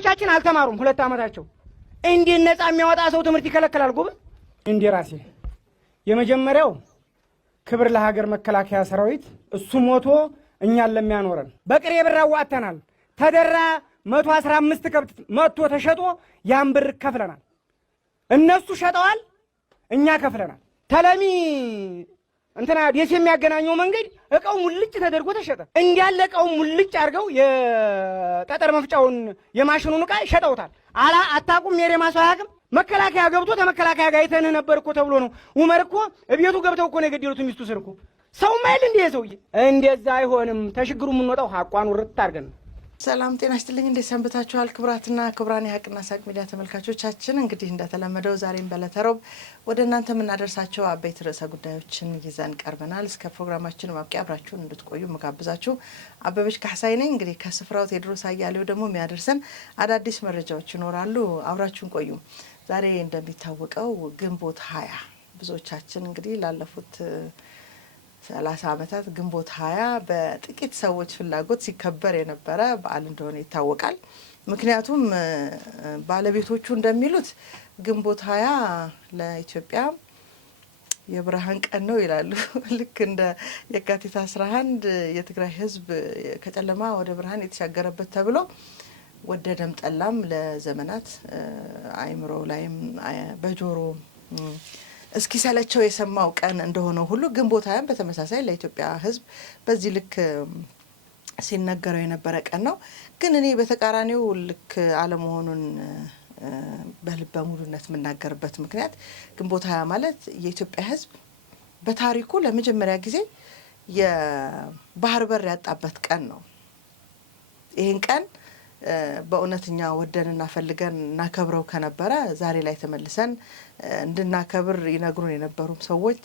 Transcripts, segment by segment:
ልጆቻችን አልተማሩም 2 ዓመታቸው እንዴት ነፃ የሚያወጣ ሰው ትምህርት ይከለከላል ጎበዝ እንዴራሴ የመጀመሪያው ክብር ለሀገር መከላከያ ሰራዊት እሱ ሞቶ እኛን ለሚያኖረን በቅሬ ብር አዋጥተናል ተደራ 115 ከብት መጥቶ ተሸጦ ያን ብር ከፍለናል እነሱ ሸጠዋል እኛ ከፍለናል ተለሚ እንትና ደስ የሚያገናኘው መንገድ እቃው ሙልጭ ተደርጎ ተሸጠ እንዲያለ እቃው ሙልጭ አድርገው የጠጠር መፍጫውን የማሽኑን እቃ ሸጠውታል አላ አታቁም የሬማሰው ያቅም መከላከያ ገብቶ ተመከላከያ ጋር አይተንህ ነበር እኮ ተብሎ ነው ኡመር እኮ እቤቱ ገብተው እኮ ነው የገደሉት ሚስቱ ስር እኮ ሰው ማይል እንደ ሰውዬ እንደዛ አይሆንም ተሽግሩ የምንወጣው ሐቋን ወርጥ አድርገን ሰላም ጤና ይስጥልኝ እንደ ሰንበታችኋል ክብራትና ክብራን የሐቅና ሳቅ ሚዲያ ተመልካቾቻችን እንግዲህ እንደተለመደው ዛሬም በለተሮብ ወደ እናንተ የምናደርሳቸው አበይት ርዕሰ ጉዳዮችን ይዘን ቀርበናል እስከ ፕሮግራማችን ማብቂያ አብራችሁን እንድትቆዩ መጋብዛችሁ አበበች ካህሳይ ነኝ እንግዲህ ከስፍራው ቴድሮስ አያሌው ደግሞ የሚያደርሰን አዳዲስ መረጃዎች ይኖራሉ አብራችሁን ቆዩ ዛሬ እንደሚታወቀው ግንቦት 20 ብዙዎቻችን እንግዲህ ላለፉት 30 ዓመታት ግንቦት 20 በጥቂት ሰዎች ፍላጎት ሲከበር የነበረ በዓል እንደሆነ ይታወቃል ምክንያቱም ባለቤቶቹ እንደሚሉት ግንቦት 20 ለኢትዮጵያ የብርሃን ቀን ነው ይላሉ ልክ እንደ የካቲት 11 የትግራይ ህዝብ ከጨለማ ወደ ብርሃን የተሻገረበት ተብሎ ወደደም ጠላም ለዘመናት አይምሮ ላይም በጆሮ እስኪ ሰለቸው የሰማው ቀን እንደሆነ ሁሉ ግንቦት 20 በተመሳሳይ ለኢትዮጵያ ህዝብ በዚህ ልክ ሲነገረው የነበረ ቀን ነው ግን እኔ በተቃራኒው ልክ አለመሆኑን በልበ ሙሉነት መናገርበት ምክንያት ግንቦት 20 ማለት የኢትዮጵያ ህዝብ በታሪኩ ለመጀመሪያ ጊዜ የባህር በር ያጣበት ቀን ነው ይሄን ቀን በእውነተኛ ወደንና ፈልገን እናከብረው ከነበረ ዛሬ ላይ ተመልሰን እንድናከብር ይነግሩን የነበሩም ሰዎች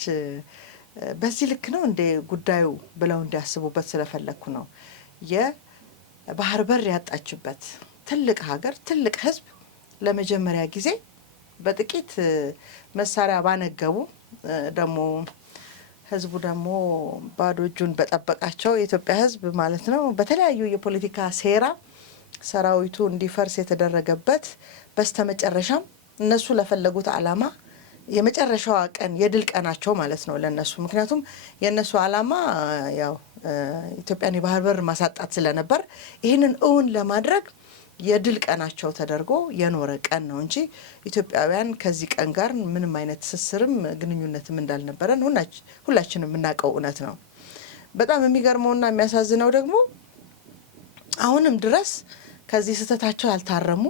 በዚህ ልክ ነው እንደ ጉዳዩ ብለው እንዲያስቡበት ስለፈለኩ ነው የባህር በር ያጣችበት ትልቅ ሀገር ትልቅ ህዝብ ለመጀመሪያ ጊዜ በጥቂት መሳሪያ ባነገቡ ደግሞ ህዝቡ ደግሞ ባዶ እጁን በጠበቃቸው የኢትዮጵያ ህዝብ ማለት ነው በተለያዩ የፖለቲካ ሴራ ሰራዊቱ እንዲፈርስ የተደረገበት በስተመጨረሻም እነሱ ለፈለጉት ዓላማ የመጨረሻው ቀን የድል ቀናቸው ማለት ነው ለነሱ ምክንያቱም የነሱ ዓላማ ያው ኢትዮጵያን የባህር በር ማሳጣት ስለነበር ይሄንን እውን ለማድረግ የድል ቀናቸው ተደርጎ የኖረ ቀን ነው እንጂ ኢትዮጵያውያን ከዚህ ቀን ጋር ምንም አይነት ትስስርም ግንኙነትም እንዳልነበረን ሁላችንም የምናውቀው እውነት ነው በጣም የሚገርመውና የሚያሳዝነው ደግሞ አሁንም ድረስ ከዚህ ስተታቸው ያልታረሙ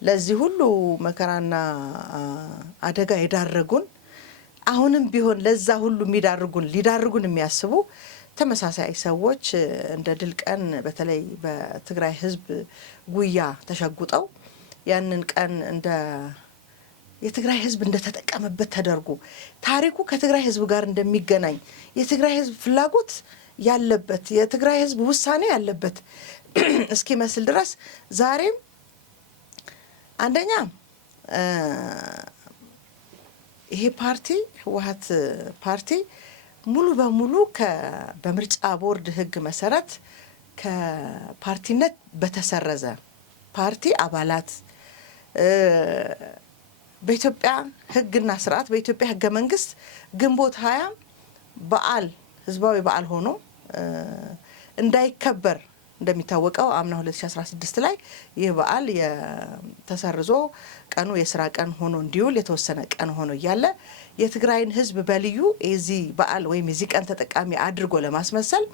ለዚህ ሁሉ መከራና አደጋ ይዳረጉን አሁንም ቢሆን ለዛ ሁሉ ሊዳርጉን የሚያስቡ ተመሳሳይ ሰዎች እንደ ድል ቀን በተለይ በትግራይ ህዝብ ጉያ ተሸጉጠው ያንን ቀን እንደ የትግራይ ህዝብ እንደተጠቀመበት ተደርጎ ታሪኩ ከትግራይ ህዝብ ጋር እንደሚገናኝ የትግራይ ህዝብ ፍላጎት ያለበት የትግራይ ህዝብ ውሳኔ ያለበት እስኪ መስል ድረስ ዛሬም አንደኛ ይሄ ፓርቲ ህወሓት ፓርቲ ሙሉ በሙሉ በምርጫ ቦርድ ህግ መሰረት ከፓርቲነት በተሰረዘ ፓርቲ አባላት በኢትዮጵያ ህግና ስርዓት በኢትዮጵያ ህገ መንግስት ግንቦት 20 በዓል ህዝባዊ በዓል ሆኖ እንዳይከበር እንደሚታወቀው አምና 2016 ላይ ይህ በዓል ተሰርዞ ቀኑ የሥራ ቀን ሆኖ እንዲውል የተወሰነ ቀን ሆኖ ያለ የትግራይን ህዝብ በልዩ እዚህ በዓል ወይም እዚህ ቀን ተጠቃሚ አድርጎ ለማስመሰል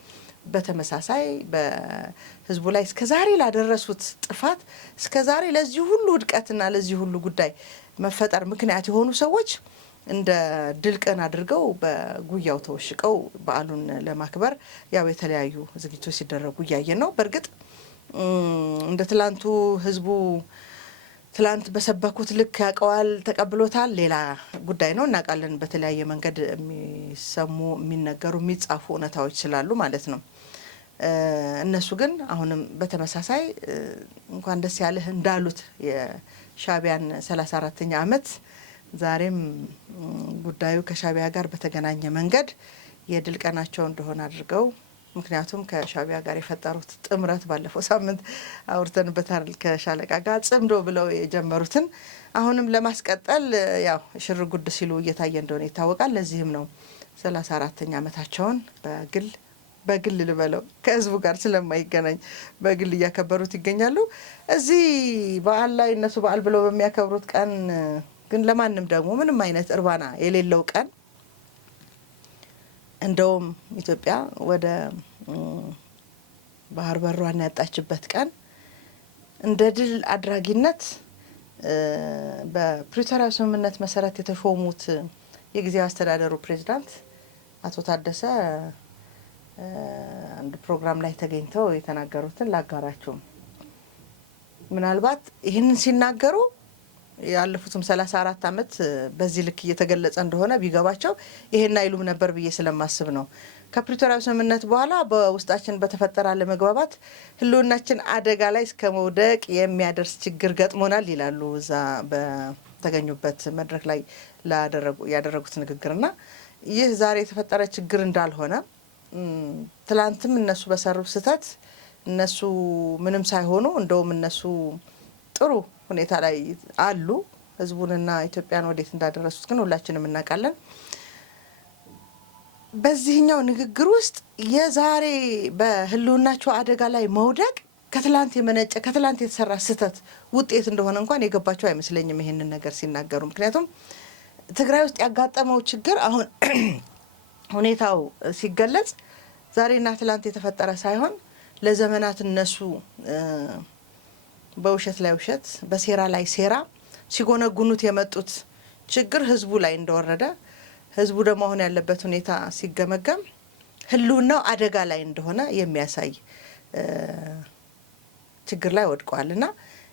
በተመሳሳይ በህዝቡ ላይ እስከዛሬ ላደረሱት ጥፋት እስከዛሬ ለዚህ ሁሉ ውድቀትና ለዚህ ሁሉ ጉዳይ መፈጠር ምክንያት የሆኑ ሰዎች እንደ ድል ቀን አድርገው በጉያው ተወሽቀው በዓሉን ለማክበር ያው የተለያዩ ዝግጅቶች ሲደረጉ ያየን ነው በርግጥ እንደ ትላንቱ ህዝቡ ትላንት በሰበኩት ልክ ያቀዋል ተቀብሎታል ሌላ ጉዳይ ነው እናቃለን በተለያየ መንገድ የሚሰሙ የሚነገሩ የሚጻፉ እውነታዎች ስላሉ ማለት ነው እነሱ ግን አሁንም በተመሳሳይ እንኳን ደስ ያለህ እንዳሉት የሻቢያን 34ኛ ዓመት ዛሬም ጉዳዩ ከሻቢያ ጋር በተገናኘ መንገድ የድል ቀናቸው እንደሆነ አድርገው ምክንያቱም ከሻቢያ ጋር የፈጠሩት ጥምረት ባለፈው ሳምንት አውርተንበታል። ከሻለቃ ጋር ጽምዶ ብለው የጀመሩትን አሁንም ለማስቀጠል ያው ሽር ጉድ ሲሉ እየታየ እንደሆነ ይታወቃል። ለዚህም ነው 34ኛ ዓመታቸውን በግል ልበለው ከህዝቡ ጋር ስለማይገናኝ በግል እያከበሩት ይገኛሉ። እዚህ በዓል ላይ እነሱ በዓል ብለው በሚያከብሩት ቀን ግን ለማንም ደግሞ ምንም አይነት እርባና የሌለው ቀን እንደውም ኢትዮጵያ ወደ ባህር በሯን ያጣችበት ቀን እንደ ድል አድራጊነት በፕሪቶሪያ ስምምነት መሰረት የተሾሙት የጊዜያዊ አስተዳደሩ ፕሬዝዳንት አቶ ታደሰ አንድ ፕሮግራም ላይ ተገኝተው የተናገሩትን ላጋራችሁ። ምናልባት ይህንን ሲናገሩ ያለፉትም 34 ዓመት በዚህ ልክ እየተገለጸ እንደሆነ ቢገባቸው ይሄን አይሉም ነበር ብዬ ስለማስብ ነው። ከፕሪቶሪያ ስምምነት በኋላ በውስጣችን በተፈጠረ አለመግባባት ህልውናችን አደጋ ላይ እስከ መውደቅ የሚያደርስ ችግር ገጥሞናል ይላሉ እዛ በተገኙበት መድረክ ላይ ያደረጉት ንግግርና ይህ ዛሬ የተፈጠረ ችግር እንዳልሆነ ትላንትም እነሱ በሰሩ ስህተት እነሱ ምንም ሳይሆኑ እንደውም እነሱ ጥሩ ሁኔታ ላይ አሉ። ህዝቡንና ኢትዮጵያን ወዴት እንዳደረሱት ግን ሁላችንም እናውቃለን። በዚህኛው ንግግር ውስጥ የዛሬ በህልውናቸው አደጋ ላይ መውደቅ ከትላንት የመነጨ ከትላንት የተሰራ ስህተት ውጤት እንደሆነ እንኳን የገባቸው አይመስለኝም ይሄንን ነገር ሲናገሩ። ምክንያቱም ትግራይ ውስጥ ያጋጠመው ችግር አሁን ሁኔታው ሲገለጽ ዛሬና ትላንት የተፈጠረ ሳይሆን ለዘመናት እነሱ በውሸት ላይ ውሸት በሴራ ላይ ሴራ ሲጎነጉኑት የመጡት ችግር ህዝቡ ላይ እንደወረደ ህዝቡ ደግሞ አሁን ያለበት ሁኔታ ሲገመገም ህልውናው አደጋ ላይ እንደሆነ የሚያሳይ ችግር ላይ ወድቋልና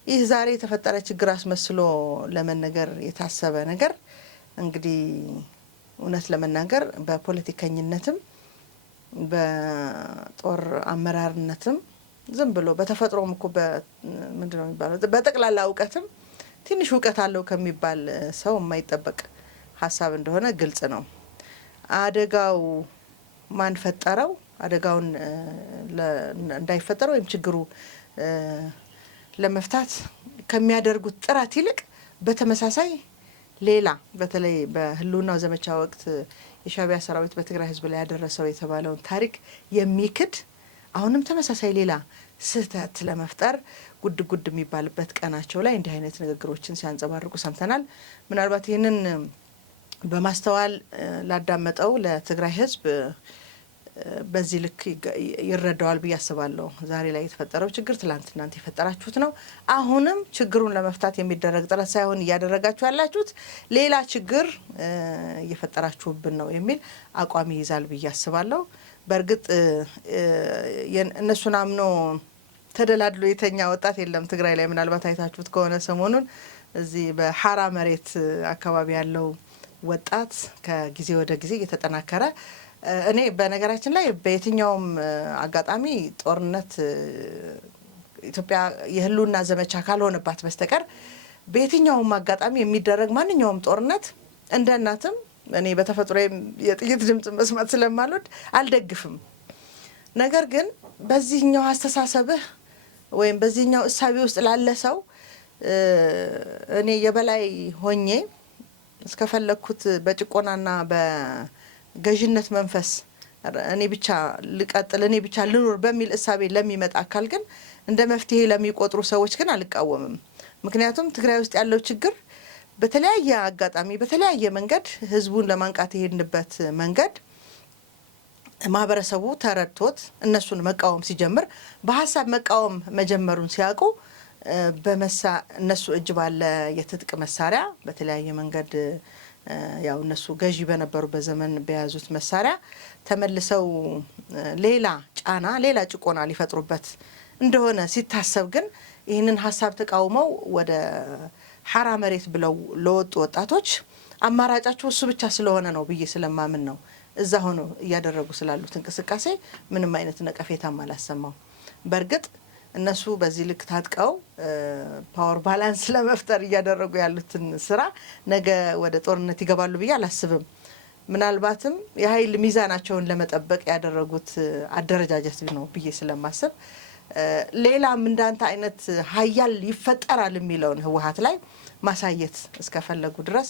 ይህ ዛሬ የተፈጠረ ችግር አስመስሎ ለመነገር የታሰበ ነገር እንግዲህ እውነት ለመናገር በፖለቲከኝነትም በጦር አመራርነትም ዝም ብሎ በተፈጥሮም እኮ ምንድነው የሚባለው በጠቅላላ እውቀትም ትንሽ እውቀት አለው ከሚባል ሰው የማይጠበቅ ሀሳብ እንደሆነ ግልጽ ነው። አደጋው ማን ፈጠረው? አደጋውን እንዳይፈጠር ወይም ችግሩ ለመፍታት ከሚያደርጉት ጥረት ይልቅ በተመሳሳይ ሌላ በተለይ በህልውናው ዘመቻ ወቅት የሻቢያ ሰራዊት በትግራይ ህዝብ ላይ ያደረሰው የተባለውን ታሪክ የሚክድ አሁንም ተመሳሳይ ሌላ ስህተት ለመፍጠር ጉድ የሚባልበት ቀናቸው ላይ እንዲህ አይነት ንግግሮችን ሲያንጸባርቁ ሰምተናል። ምናልባት ይህንን በማስተዋል ላዳመጠው ለትግራይ ህዝብ በዚህ ልክ ይረዳዋል ብዬ አስባለሁ። ዛሬ ላይ የተፈጠረው ችግር ትላንት እናንተ የፈጠራችሁት ነው። አሁንም ችግሩን ለመፍታት የሚደረግ ጥረት ሳይሆን እያደረጋችሁ ያላችሁት ሌላ ችግር እየፈጠራችሁብን ነው የሚል አቋም ይይዛል ብዬ አስባለሁ። በእርግጥ እነሱን አምኖ ተደላድሎ የተኛ ወጣት የለም ትግራይ ላይ። ምናልባት አይታችሁት ከሆነ ሰሞኑን እዚህ በሐራ መሬት አካባቢ ያለው ወጣት ከጊዜ ወደ ጊዜ እየተጠናከረ እኔ በነገራችን ላይ በየትኛውም አጋጣሚ ጦርነት ኢትዮጵያ የህልውና ዘመቻ ካልሆነባት በስተቀር በየትኛውም አጋጣሚ የሚደረግ ማንኛውም ጦርነት እንደ እናትም እኔ በተፈጥሮ የጥይት ድምጽ መስማት ስለማልወድ አልደግፍም። ነገር ግን በዚህኛው አስተሳሰብህ ወይም በዚህኛው እሳቤ ውስጥ ላለ ሰው እኔ የበላይ ሆኜ እስከፈለኩት በጭቆናና በገዥነት መንፈስ እኔ ብቻ ልቀጥል እኔ ብቻ ልኑር በሚል እሳቤ ለሚመጣ አካል ግን እንደ መፍትሄ ለሚቆጥሩ ሰዎች ግን አልቃወምም። ምክንያቱም ትግራይ ውስጥ ያለው ችግር በተለያየ አጋጣሚ በተለያየ መንገድ ህዝቡን ለማንቃት የሄድንበት መንገድ ማህበረሰቡ ተረድቶት እነሱን መቃወም ሲጀምር በሐሳብ መቃወም መጀመሩን ሲያውቁ እነሱ እጅ ባለ የትጥቅ መሳሪያ በተለያየ መንገድ ያው እነሱ ገዢ በነበሩበት ዘመን በያዙት መሳሪያ ተመልሰው ሌላ ጫና ሌላ ጭቆና ሊፈጥሩበት እንደሆነ ሲታሰብ ግን ይህንን ሐሳብ ተቃውመው ወደ ሐራ መሬት ብለው ለወጡ ወጣቶች አማራጫቸው እሱ ብቻ ስለሆነ ነው ብዬ ስለማምን ነው እዛ ሆኖ እያደረጉ ስላሉት እንቅስቃሴ ምንም አይነት ነቀፌታም አላሰማው። በእርግጥ እነሱ በዚህ ልክ ታጥቀው ፓወር ባላንስ ለመፍጠር እያደረጉ ያሉትን ስራ ነገ ወደ ጦርነት ይገባሉ ብዬ አላስብም። ምናልባትም የኃይል ሚዛናቸውን ለመጠበቅ ያደረጉት አደረጃጀት ነው ብዬ ስለማስብ ሌላም እንዳንተ አይነት ሀያል ይፈጠራል የሚለውን ህወሓት ላይ ማሳየት እስከፈለጉ ድረስ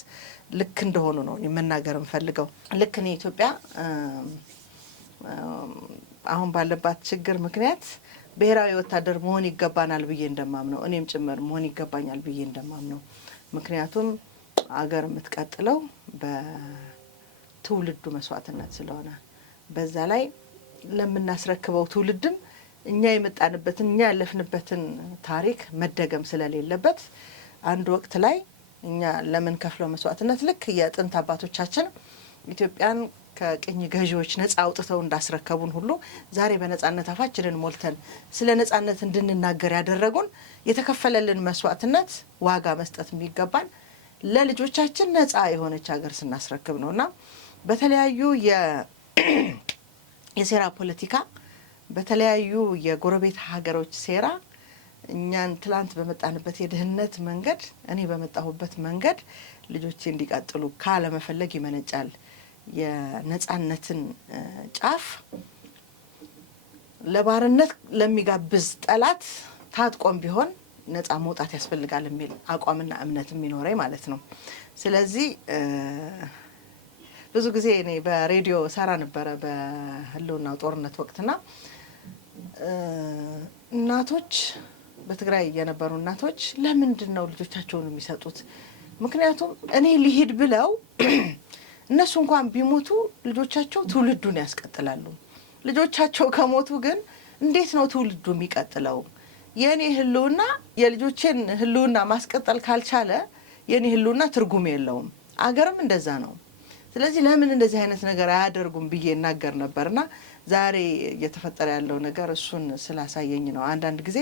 ልክ እንደሆኑ ነው የምናገር እንፈልገው። ልክ ነው ኢትዮጵያ አሁን ባለባት ችግር ምክንያት ብሔራዊ ወታደር መሆን ይገባናል ብዬ እንደማምነው እኔም ጭምር መሆን ይገባኛል ብዬ እንደማምነው ምክንያቱም አገር የምትቀጥለው በትውልዱ መስዋዕትነት ስለሆነ በዛ ላይ ለምናስረክበው ትውልድም እኛ የመጣንበትን እኛ ያለፍንበትን ታሪክ መደገም ስለሌለበት አንድ ወቅት ላይ እኛ ለምን ከፍለው መስዋዕትነት ልክ የጥንት አባቶቻችን ኢትዮጵያን ከቅኝ ገዢዎች ነፃ አውጥተው እንዳስረከቡን ሁሉ ዛሬ በነፃነት አፋችንን ሞልተን ስለ ነፃነት እንድንናገር ያደረጉን የተከፈለልን መስዋዕትነት ዋጋ መስጠት የሚገባን ለልጆቻችን ነፃ የሆነች ሀገር ስናስረክብ ነውና በተለያዩ የሴራ ፖለቲካ በተለያዩ የጎረቤት ሀገሮች ሴራ እኛን ትላንት በመጣንበት የድህነት መንገድ እኔ በመጣሁበት መንገድ ልጆቼ እንዲቀጥሉ ካለመፈለግ ይመነጫል የነፃነትን ጫፍ ለባርነት ለሚጋብዝ ጠላት ታጥቆም ቢሆን ነፃ መውጣት ያስፈልጋል የሚል አቋምና እምነት የሚኖረኝ ማለት ነው። ስለዚህ ብዙ ጊዜ እኔ በሬዲዮ ሰራ ነበረ በህልውናው ጦርነት ወቅትና እናቶች በትግራይ የነበሩ እናቶች ለምንድን ነው ልጆቻቸውን የሚሰጡት? ምክንያቱም እኔ ሊሄድ ብለው እነሱ እንኳን ቢሞቱ ልጆቻቸው ትውልዱን ያስቀጥላሉ። ልጆቻቸው ከሞቱ ግን እንዴት ነው ትውልዱ የሚቀጥለው? የኔ ህልውና የልጆቼን ህልውና ማስቀጠል ካልቻለ የኔ ህልውና ትርጉም የለውም። አገርም እንደዛ ነው። ስለዚህ ለምን እንደዚህ አይነት ነገር አያደርጉም ብዬ እናገር ነበርና ዛሬ እየተፈጠረ ያለው ነገር እሱን ስላሳየኝ ነው። አንዳንድ ጊዜ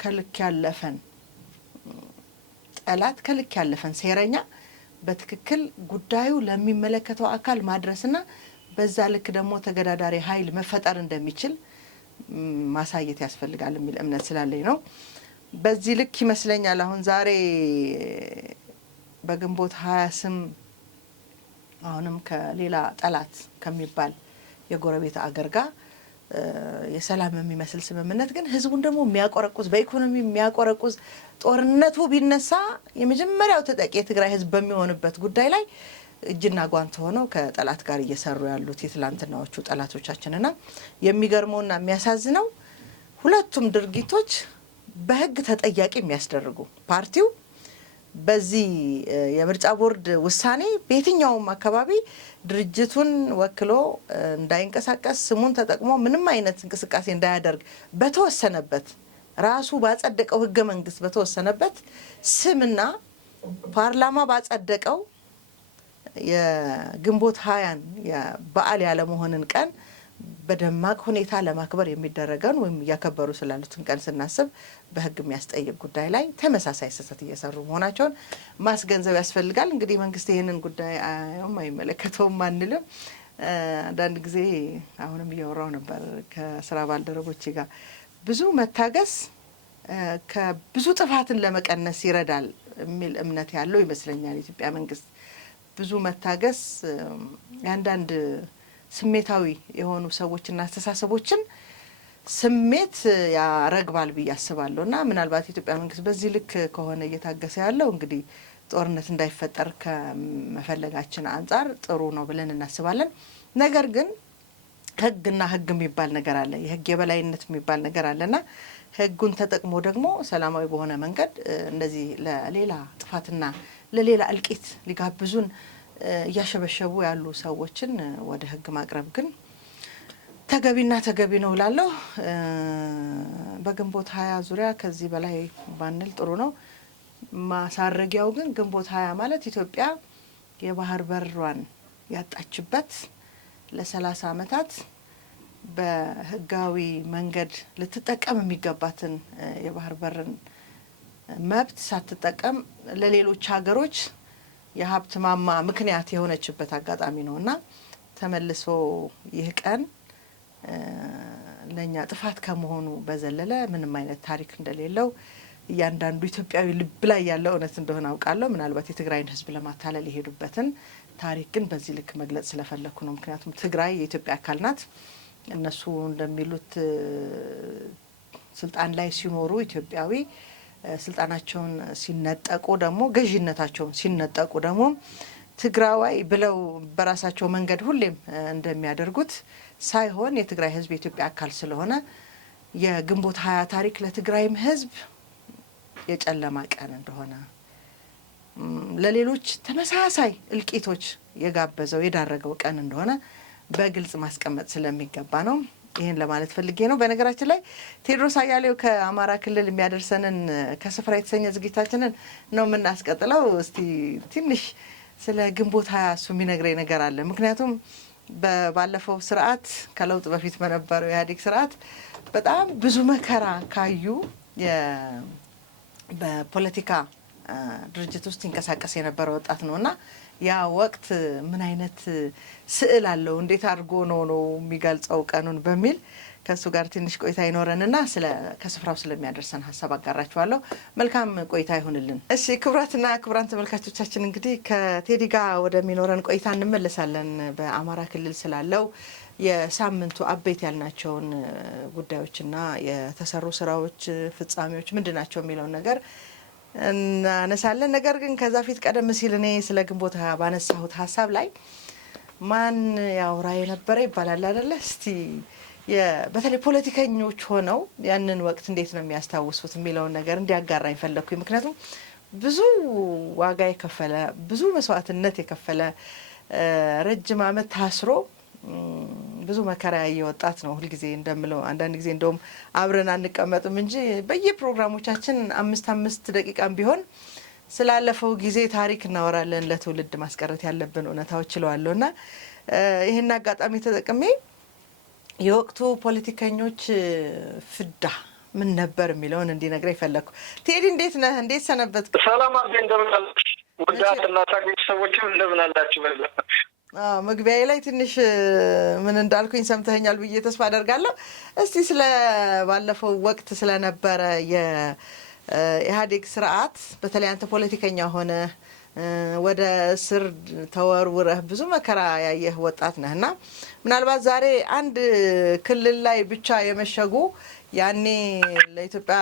ከልክ ያለፈን ጠላት ከልክ ያለፈን ሴረኛ በትክክል ጉዳዩ ለሚመለከተው አካል ማድረስና በዛ ልክ ደግሞ ተገዳዳሪ ኃይል መፈጠር እንደሚችል ማሳየት ያስፈልጋል የሚል እምነት ስላለኝ ነው። በዚህ ልክ ይመስለኛል አሁን ዛሬ በግንቦት 20 ስም አሁንም ከሌላ ጠላት ከሚባል የጎረቤት አገር ጋር የሰላም የሚመስል ስምምነት ግን ህዝቡን ደግሞ የሚያቆረቁዝ በኢኮኖሚ የሚያቆረቁዝ ጦርነቱ ቢነሳ የመጀመሪያው ተጠቂ የትግራይ ህዝብ በሚሆንበት ጉዳይ ላይ እጅና ጓንት ሆነው ከጠላት ጋር እየሰሩ ያሉት የትላንትናዎቹ ጠላቶቻችንና የሚገርመውና የሚያሳዝነው ሁለቱም ድርጊቶች በህግ ተጠያቂ የሚያስደርጉ ፓርቲው በዚህ የምርጫ ቦርድ ውሳኔ በየትኛውም አካባቢ ድርጅቱን ወክሎ እንዳይንቀሳቀስ ስሙን ተጠቅሞ ምንም አይነት እንቅስቃሴ እንዳያደርግ በተወሰነበት ራሱ ባጸደቀው ህገ መንግስት በተወሰነበት ስምና ፓርላማ ባጸደቀው የግንቦት 20 የበዓል ያለ መሆንን ቀን በደማቅ ሁኔታ ለማክበር የሚደረገውን ወይም ያከበሩ ስላሉትን ቀን ስናስብ በህግ የሚያስጠይቅ ጉዳይ ላይ ተመሳሳይ ስህተት እየሰሩ መሆናቸውን ማስገንዘብ ያስፈልጋል። እንግዲህ መንግስት ይሄንን ጉዳይ አይመለከተውም አንልም። አንዳንድ ጊዜ አሁንም እያወራው ነበር ከስራ ባልደረቦቼ ጋር ብዙ መታገስ ከብዙ ጥፋትን ለመቀነስ ይረዳል የሚል እምነት ያለው ይመስለኛል የኢትዮጵያ መንግስት። ብዙ መታገስ አንዳንድ ስሜታዊ የሆኑ ሰዎችና አስተሳሰቦችን ስሜት ያረግባል ብዬ አስባለሁና ምናልባት የኢትዮጵያ መንግስት በዚህ ልክ ከሆነ እየታገሰ ያለው እንግዲህ ጦርነት እንዳይፈጠር ከመፈለጋችን አንጻር ጥሩ ነው ብለን እናስባለን። ነገር ግን ህግና ህግ የሚባል ነገር አለ፣ የህግ የበላይነት የሚባል ነገር አለና ህጉን ተጠቅሞ ደግሞ ሰላማዊ በሆነ መንገድ እንደዚህ ለሌላ ጥፋትና ለሌላ እልቂት ሊጋብዙን እያሸበሸቡ ያሉ ሰዎችን ወደ ህግ ማቅረብ ግን ተገቢና ተገቢ ነው እላለሁ። በግንቦት 20 ዙሪያ ከዚህ በላይ ባንል ጥሩ ነው። ማሳረጊያው ግን ግንቦት 20 ማለት ኢትዮጵያ የባህር በሯን ያጣችበት ለ30 ዓመታት በህጋዊ መንገድ ልትጠቀም የሚገባትን የባህር በርን መብት ሳትጠቀም ለሌሎች ሀገሮች የሀብት ማማ ምክንያት የሆነችበት አጋጣሚ ነውና ተመልሶ ይህ ቀን ለኛ ጥፋት ከመሆኑ በዘለለ ምንም አይነት ታሪክ እንደሌለው እያንዳንዱ ኢትዮጵያዊ ልብ ላይ ያለው እውነት እንደሆነ አውቃለሁ። ምናልባት የትግራይን ህዝብ ለማታለል የሄዱበትን ታሪክ ግን በዚህ ልክ መግለጽ ስለፈለኩ ነው። ምክንያቱም ትግራይ የኢትዮጵያ አካል ናት። እነሱ እንደሚሉት ስልጣን ላይ ሲኖሩ ኢትዮጵያዊ ስልጣናቸውን ሲነጠቁ ደግሞ ገዢነታቸውን ሲነጠቁ ደግሞ ትግራዋይ ብለው በራሳቸው መንገድ ሁሌም እንደሚያደርጉት ሳይሆን የትግራይ ህዝብ የኢትዮጵያ አካል ስለሆነ የግንቦት 20 ታሪክ ለትግራይም ህዝብ የጨለማ ቀን እንደሆነ ለሌሎች ተመሳሳይ እልቂቶች የጋበዘው የዳረገው ቀን እንደሆነ በግልጽ ማስቀመጥ ስለሚገባ ነው። ይሄን ለማለት ፈልጌ ነው። በነገራችን ላይ ቴዎድሮስ አያሌው ከአማራ ክልል የሚያደርሰንን ከስፍራ የተሰኘ ዝግጅታችንን ነው የምናስቀጥለው። እስቲ ትንሽ ስለ ግንቦት 20 እሱ የሚነግረኝ ነገር አለ። ምክንያቱም ባለፈው ስርዓት ከለውጥ በፊት በነበረው ኢህአዴግ ስርዓት በጣም ብዙ መከራ ካዩ በፖለቲካ ድርጅት ውስጥ ይንቀሳቀስ የነበረ ወጣት ነውና ያ ወቅት ምን አይነት ስዕል አለው እንዴት አድርጎ ነው የሚገልጸው ቀኑን በሚል ከሱ ጋር ትንሽ ቆይታ ይኖረንና ከስፍራው ስለሚያደርሰን ሀሳብ አጋራችኋለሁ። መልካም ቆይታ ይሁንልን። እሺ ክቡራትና ክቡራን ተመልካቾቻችን እንግዲህ ከቴዲ ጋር ወደሚኖረን ቆይታ እንመለሳለን። በአማራ ክልል ስላለው የሳምንቱ አበይት ያልናቸውን ጉዳዮችና የተሰሩ ስራዎች ፍጻሜዎች ምንድናቸው የሚለውን ነገር እናነሳለን። ነገር ግን ከዛ ፊት ቀደም ሲል እኔ ስለ ግንቦት ባነሳሁት ሀሳብ ላይ ማን ያውራ የነበረ ይባላል አይደለ? እስቲ በተለይ ፖለቲከኞች ሆነው ያንን ወቅት እንዴት ነው የሚያስታውሱት የሚለውን ነገር እንዲያጋራኝ ፈለኩኝ። ምክንያቱም ብዙ ዋጋ የከፈለ ብዙ መስዋዕትነት የከፈለ ረጅም ዓመት ታስሮ ብዙ መከራ ያየ ወጣት ነው። ሁልጊዜ እንደምለው አንዳንድ ጊዜ እንደውም አብረን አንቀመጥም እንጂ በየፕሮግራሞቻችን 5 ደቂቃም ቢሆን ስላለፈው ጊዜ ታሪክ እናወራለን። ለትውልድ ማስቀረት ያለብን እውነታዎች እለዋለሁና ይሄን አጋጣሚ ተጠቅሜ የወቅቱ ፖለቲከኞች ፍዳ ምን ነበር የሚለውን እንዲነግረኝ ፈለኩ። ቴዲ እንዴት ነህ? እንዴት ሰነበትክ? ሰላም አቤ እንደምን አለሽ? ወዳትና ታግኝ ሰዎችም እንደምን አላችሁ? መግቢያዬ ላይ ትንሽ ምን እንዳልኩኝ ሰምተኛል ብዬ ተስፋ አደርጋለሁ። እስቲ ስለ ባለፈው ወቅት ስለነበረ የኢህአዴግ ስርዓት በተለይ አንተ ፖለቲከኛ ሆነ ወደ እስር ተወርውረህ ብዙ መከራ ያየህ ወጣት ነህና ምናልባት ዛሬ አንድ ክልል ላይ ብቻ የመሸጉ ያኔ ለኢትዮጵያ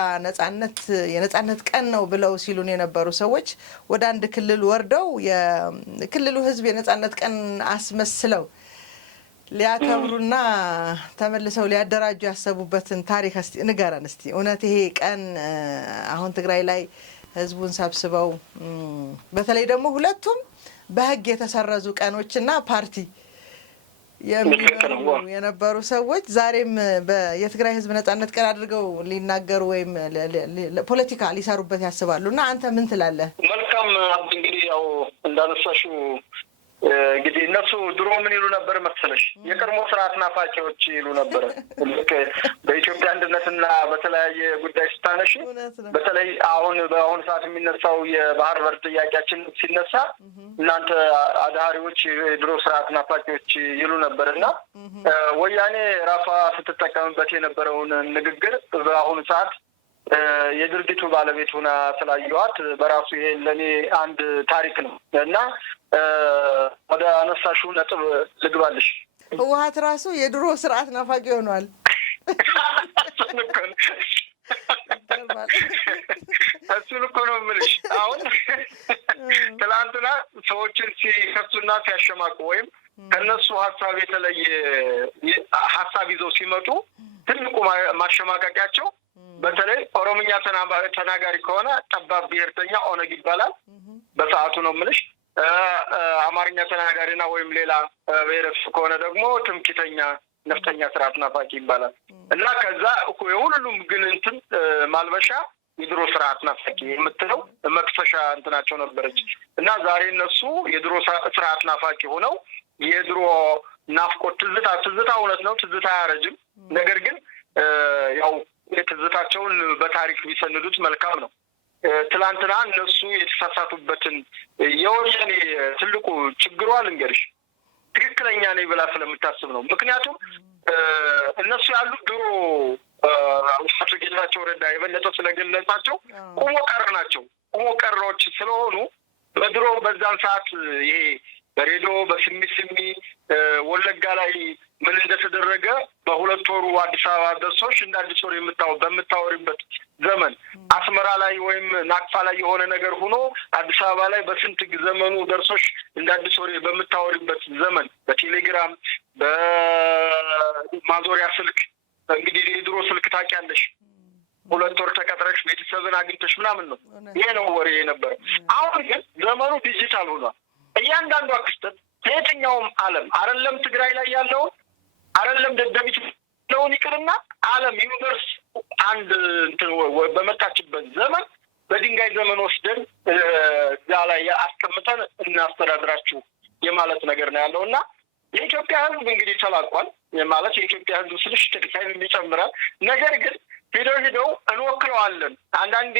የነጻነት ቀን ነው ብለው ሲሉን የነበሩ ሰዎች ወደ አንድ ክልል ወርደው የክልሉ ህዝብ የነጻነት ቀን አስመስለው ሊያከብሩና ተመልሰው ሊያደራጁ ያሰቡበትን ታሪክ ንገረን እስቲ። እውነት ይሄ ቀን አሁን ትግራይ ላይ ህዝቡን ሰብስበው በተለይ ደግሞ ሁለቱም በህግ የተሰረዙ ቀኖችና ፓርቲ የሚመሩ የነበሩ ሰዎች ዛሬም የትግራይ ህዝብ ነጻነት ቀን አድርገው ሊናገሩ ወይም ፖለቲካ ሊሰሩበት ያስባሉ እና አንተ ምን ትላለህ? መልካም እንግዲህ ያው እንዳነሳሽው እንግዲህ እነሱ ድሮ ምን ይሉ ነበር መሰለሽ? የቀድሞ ስርዓት ናፋቂዎች ይሉ ነበር። በኢትዮጵያ አንድነትና በተለያየ ጉዳይ ስታነሺ በተለይ በአሁኑ ሰዓት የሚነሳው የባህር በር ጥያቄያችን ሲነሳ እናንተ አዳሪዎች የድሮ ስርዓት ናፋቂዎች ይሉ ነበርና ወያኔ ራሷ ስትጠቀምበት የነበረውን ንግግር በአሁኑ ሰዓት የድርጊቱ ባለቤት ሆና ስላየኋት በራሱ ይሄ ለኔ አንድ ታሪክ ነው እና ወደ አነሳሽው ነጥብ ልግባልሽ። ህወሓት ራሱ የድሮ ስርዓት ናፋቂ ሆኗል። እሱን እኮ ነው የምልሽ። አሁን ትላንትና ሰዎችን ሲከሱና ሲያሸማቁ ወይም ከነሱ ሀሳብ የተለየ ሀሳብ ይዘው ሲመጡ ትልቁ ማሸማቀቂያቸው በተለይ ኦሮምኛ ተናጋሪ ከሆነ ጠባብ ብሔርተኛ ኦነግ ይባላል በሰዓቱ ነው የምልሽ። አማርኛ ተናጋሪና ወይም ሌላ ብሔረሰብ ከሆነ ደግሞ ትምክህተኛ ነፍጠኛ ስርዓት ናፋቂ ይባላል እና ከዛ እኮ የሁሉም ግን እንትን ማልበሻ የድሮ ስርዓት ናፋቂ የምትለው መክፈሻ እንትናቸው ነበረች እና ዛሬ እነሱ የድሮ ስርዓት ናፋቂ ሆነው የድሮ ናፍቆት ትዝታ እውነት ነው፣ ትዝታ አያረጅም። ነገር ግን ያው የትዝታቸውን በታሪክ ቢሰንዱት መልካም ነው። ትላንትና እነሱ የተሳሳቱበትን የወያኔ ትልቁ ችግሯ ልንገርሽ ትክክለኛ ነኝ ብላ ስለምታስብ ነው። ምክንያቱም እነሱ ያሉት ድሮ አቶ ጌታቸው ጌታቸው ረዳ የበለጠ ስለገለጻቸው ቁሞ ቀር ናቸው። ቁሞ ቀሮች ስለሆኑ በድሮ በዛን ሰዓት ይሄ በሬዲዮ በስሚ ወለጋ ላይ ምን እንደተደረገ በሁለት ወሩ አዲስ አበባ ደርሶሽ እንደ አዲስ ወር በምታወሪበት ዘመን አስመራ ላይ ወይም ናቅፋ ላይ የሆነ ነገር ሆኖ አዲስ አበባ ላይ በስንት ዘመኑ ደርሶሽ እንደ አዲስ ወር በምታወሪበት ዘመን በቴሌግራም በማዞሪያ ስልክ እንግዲህ የድሮ ስልክ ታውቂያለሽ፣ ሁለት ወር ተቀጥረሽ ቤተሰብን አግኝተሽ ምናምን ነው። ይሄ ነው ወሬ የነበረ። አሁን ግን ዘመኑ ዲጂታል ሆኗል። እያንዳንዷ ክስተት ከየትኛውም ዓለም አይደለም ትግራይ ላይ ያለውን አይደለም ደደቢት ያለውን ይቅርና ዓለም ዩኒቨርስ አንድ እንትን በመጣችበት ዘመን በድንጋይ ዘመን ወስደን እዛ ላይ አስቀምጠን እናስተዳድራችሁ የማለት ነገር ነው ያለው እና የኢትዮጵያ ሕዝብ እንግዲህ ተላቋል ማለት የኢትዮጵያ ሕዝብ ስልሽ ትግራይ ይጨምራል። ነገር ግን ሄደው እንወክለዋለን። አንዳንዴ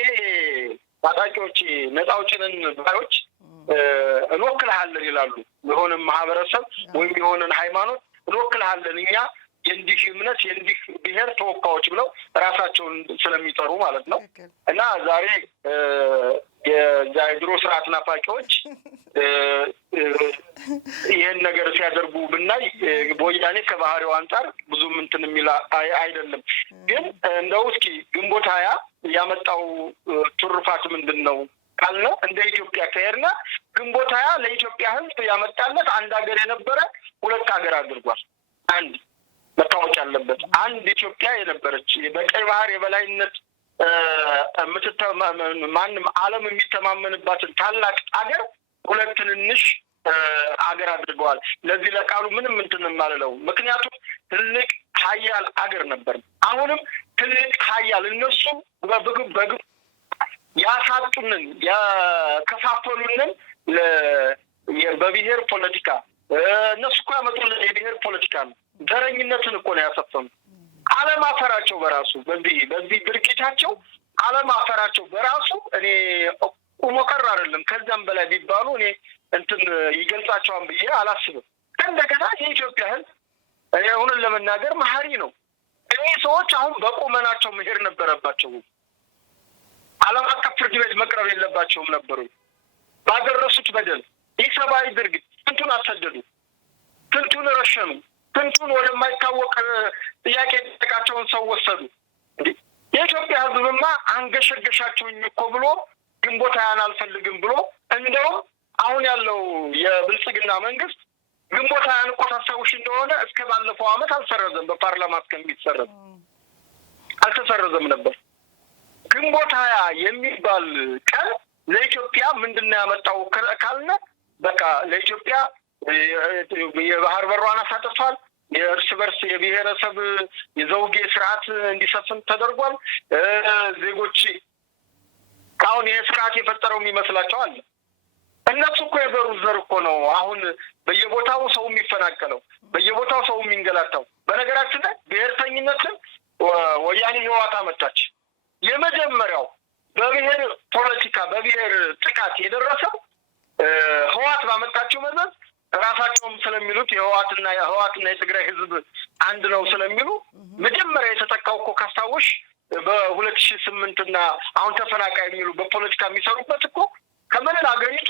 ታጣቂዎች ነፃ አውጪ ነን ባዮች እንወክልሃለን ይላሉ። የሆነን ማህበረሰብ ወይም የሆነን ሃይማኖት እንወክልሃለን እኛ የእንዲህ እምነት የእንዲህ ብሔር ተወካዮች ብለው ራሳቸውን ስለሚጠሩ ማለት ነው። እና ዛሬ የድሮ ስርዓት ናፋቂዎች ይህን ነገር ሲያደርጉ ብናይ በወያኔ ከባህሪው አንጻር ብዙም እንትን የሚል አይደለም። ግን እንደው እስኪ ግንቦት 20 ያመጣው ትሩፋት ምንድን ነው ካልነ እንደ ኢትዮጵያ ከሄድና ግንቦት 20 ለኢትዮጵያ ሕዝብ ያመጣለት አንድ ሀገር የነበረ ሁለት ሀገር አድርጓል። አንድ መታወቅ ያለበት አንድ ኢትዮጵያ የነበረች በቀይ ባህር የበላይነት ማንም ዓለም የሚተማመንባትን ታላቅ ሀገር ሁለት ትንንሽ ሀገር አድርገዋል። ለዚህ ለቃሉ ምንም እንትን የማልለው ምክንያቱም ትልቅ ሀያል ሀገር ነበር። አሁንም ትልቅ ሀያል እነሱ በግብ ያሳጡንን ያከፋፈሉንን በብሔር ፖለቲካ እነሱ እኮ ያመጡልን የብሔር ፖለቲካ ነው። ዘረኝነትን እኮ ነው ያሰፈኑ። አለማፈራቸው በራሱ በዚህ ድርጊታቸው አለማፈራቸው በራሱ እኔ ቁሞ ቀር አይደለም። ከዛም በላይ ቢባሉ እኔ እንትን ይገልጻቸዋል ብዬ አላስብም። እንደገና የኢትዮጵያ ሕዝብ እውነት ለመናገር መሀሪ ነው። እኚህ ሰዎች አሁን በቁመናቸው መሄድ ነበረባቸው። ዓለም አቀፍ ፍርድ ቤት መቅረብ የለባቸውም ነበሩ። ባደረሱት በደል ኢሰብአዊ ድርጊት ስንቱን አሰደዱ፣ ስንቱን ረሸኑ፣ ስንቱን ወደማይታወቅ ጥያቄ ጠቃቸውን ሰው ወሰዱ። የኢትዮጵያ ሕዝብማ አንገሸገሻቸውኝ እኮ ብሎ ግንቦት 20 አልፈልግም ብሎ እንደውም አሁን ያለው የብልጽግና መንግስት ግንቦት 20 እኮ ታስታውሽ እንደሆነ እስከ ባለፈው ዓመት አልሰረዘም። በፓርላማ እስከሚሰረዝ አልተሰረዘም ነበር። ግንቦት 20 የሚባል ቀን ለኢትዮጵያ ምንድነው ያመጣው ካልነ በቃ ለኢትዮጵያ የባህር በሯን አሳጥቷል። የእርስ በርስ የብሔረሰብ የዘውጌ ስርዓት እንዲሰፍን ተደርጓል። ዜጎች አሁን ይህ ስርዓት የፈጠረው የሚመስላቸው አለ። እነሱ እኮ የዘሩት ዘር እኮ ነው አሁን በየቦታው ሰው የሚፈናቀለው፣ በየቦታው ሰው የሚንገላታው። በነገራችን ላይ ብሔርተኝነትን ወያኔ ህወሓት አመጣች። የመጀመሪያው በብሔር ፖለቲካ በብሔር ጥቃት የደረሰው ህወሓት ባመጣችው መዘዝ ራሳቸውም ስለሚሉት የህወሓትና የትግራይ ህዝብ አንድ ነው ስለሚሉ መጀመሪያ የተጠቃው እኮ ካስታወሽ በ2008 እና አሁን ተፈናቃይ የሚሉ በፖለቲካ የሚሰሩበት እኮ ከመለል ሀገሪቱ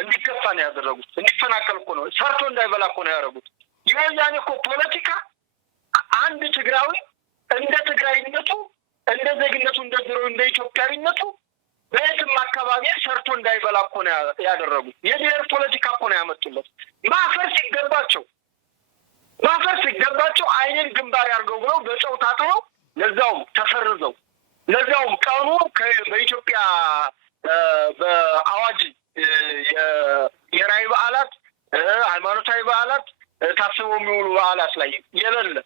እንዲገፋ ነው ያደረጉት። እንዲፈናቀል እኮ ነው፣ ሰርቶ እንዳይበላ እኮ ነው ያደረጉት። የወያኔ እኮ ፖለቲካ አንድ ትግራዊ እንደ ትግራይነቱ እንደ ዜግነቱ እንደ ድሮ እንደ ኢትዮጵያዊነቱ በየትም አካባቢ ሰርቶ እንዳይበላ እኮ ነው ያደረጉት። የብሔር ፖለቲካ እኮ ነው ያመጡለት። ማፈር ሲገባቸው አይንን ግንባር ያርገው ብለው በጨው ታጥበው ለዛውም ተሰርዘው ለዛውም ቀኑ በኢትዮጵያ በአዋጅ የራይ በዓላት ሃይማኖታዊ በዓላት ታስበው የሚውሉ በዓላት ላይ የሌለ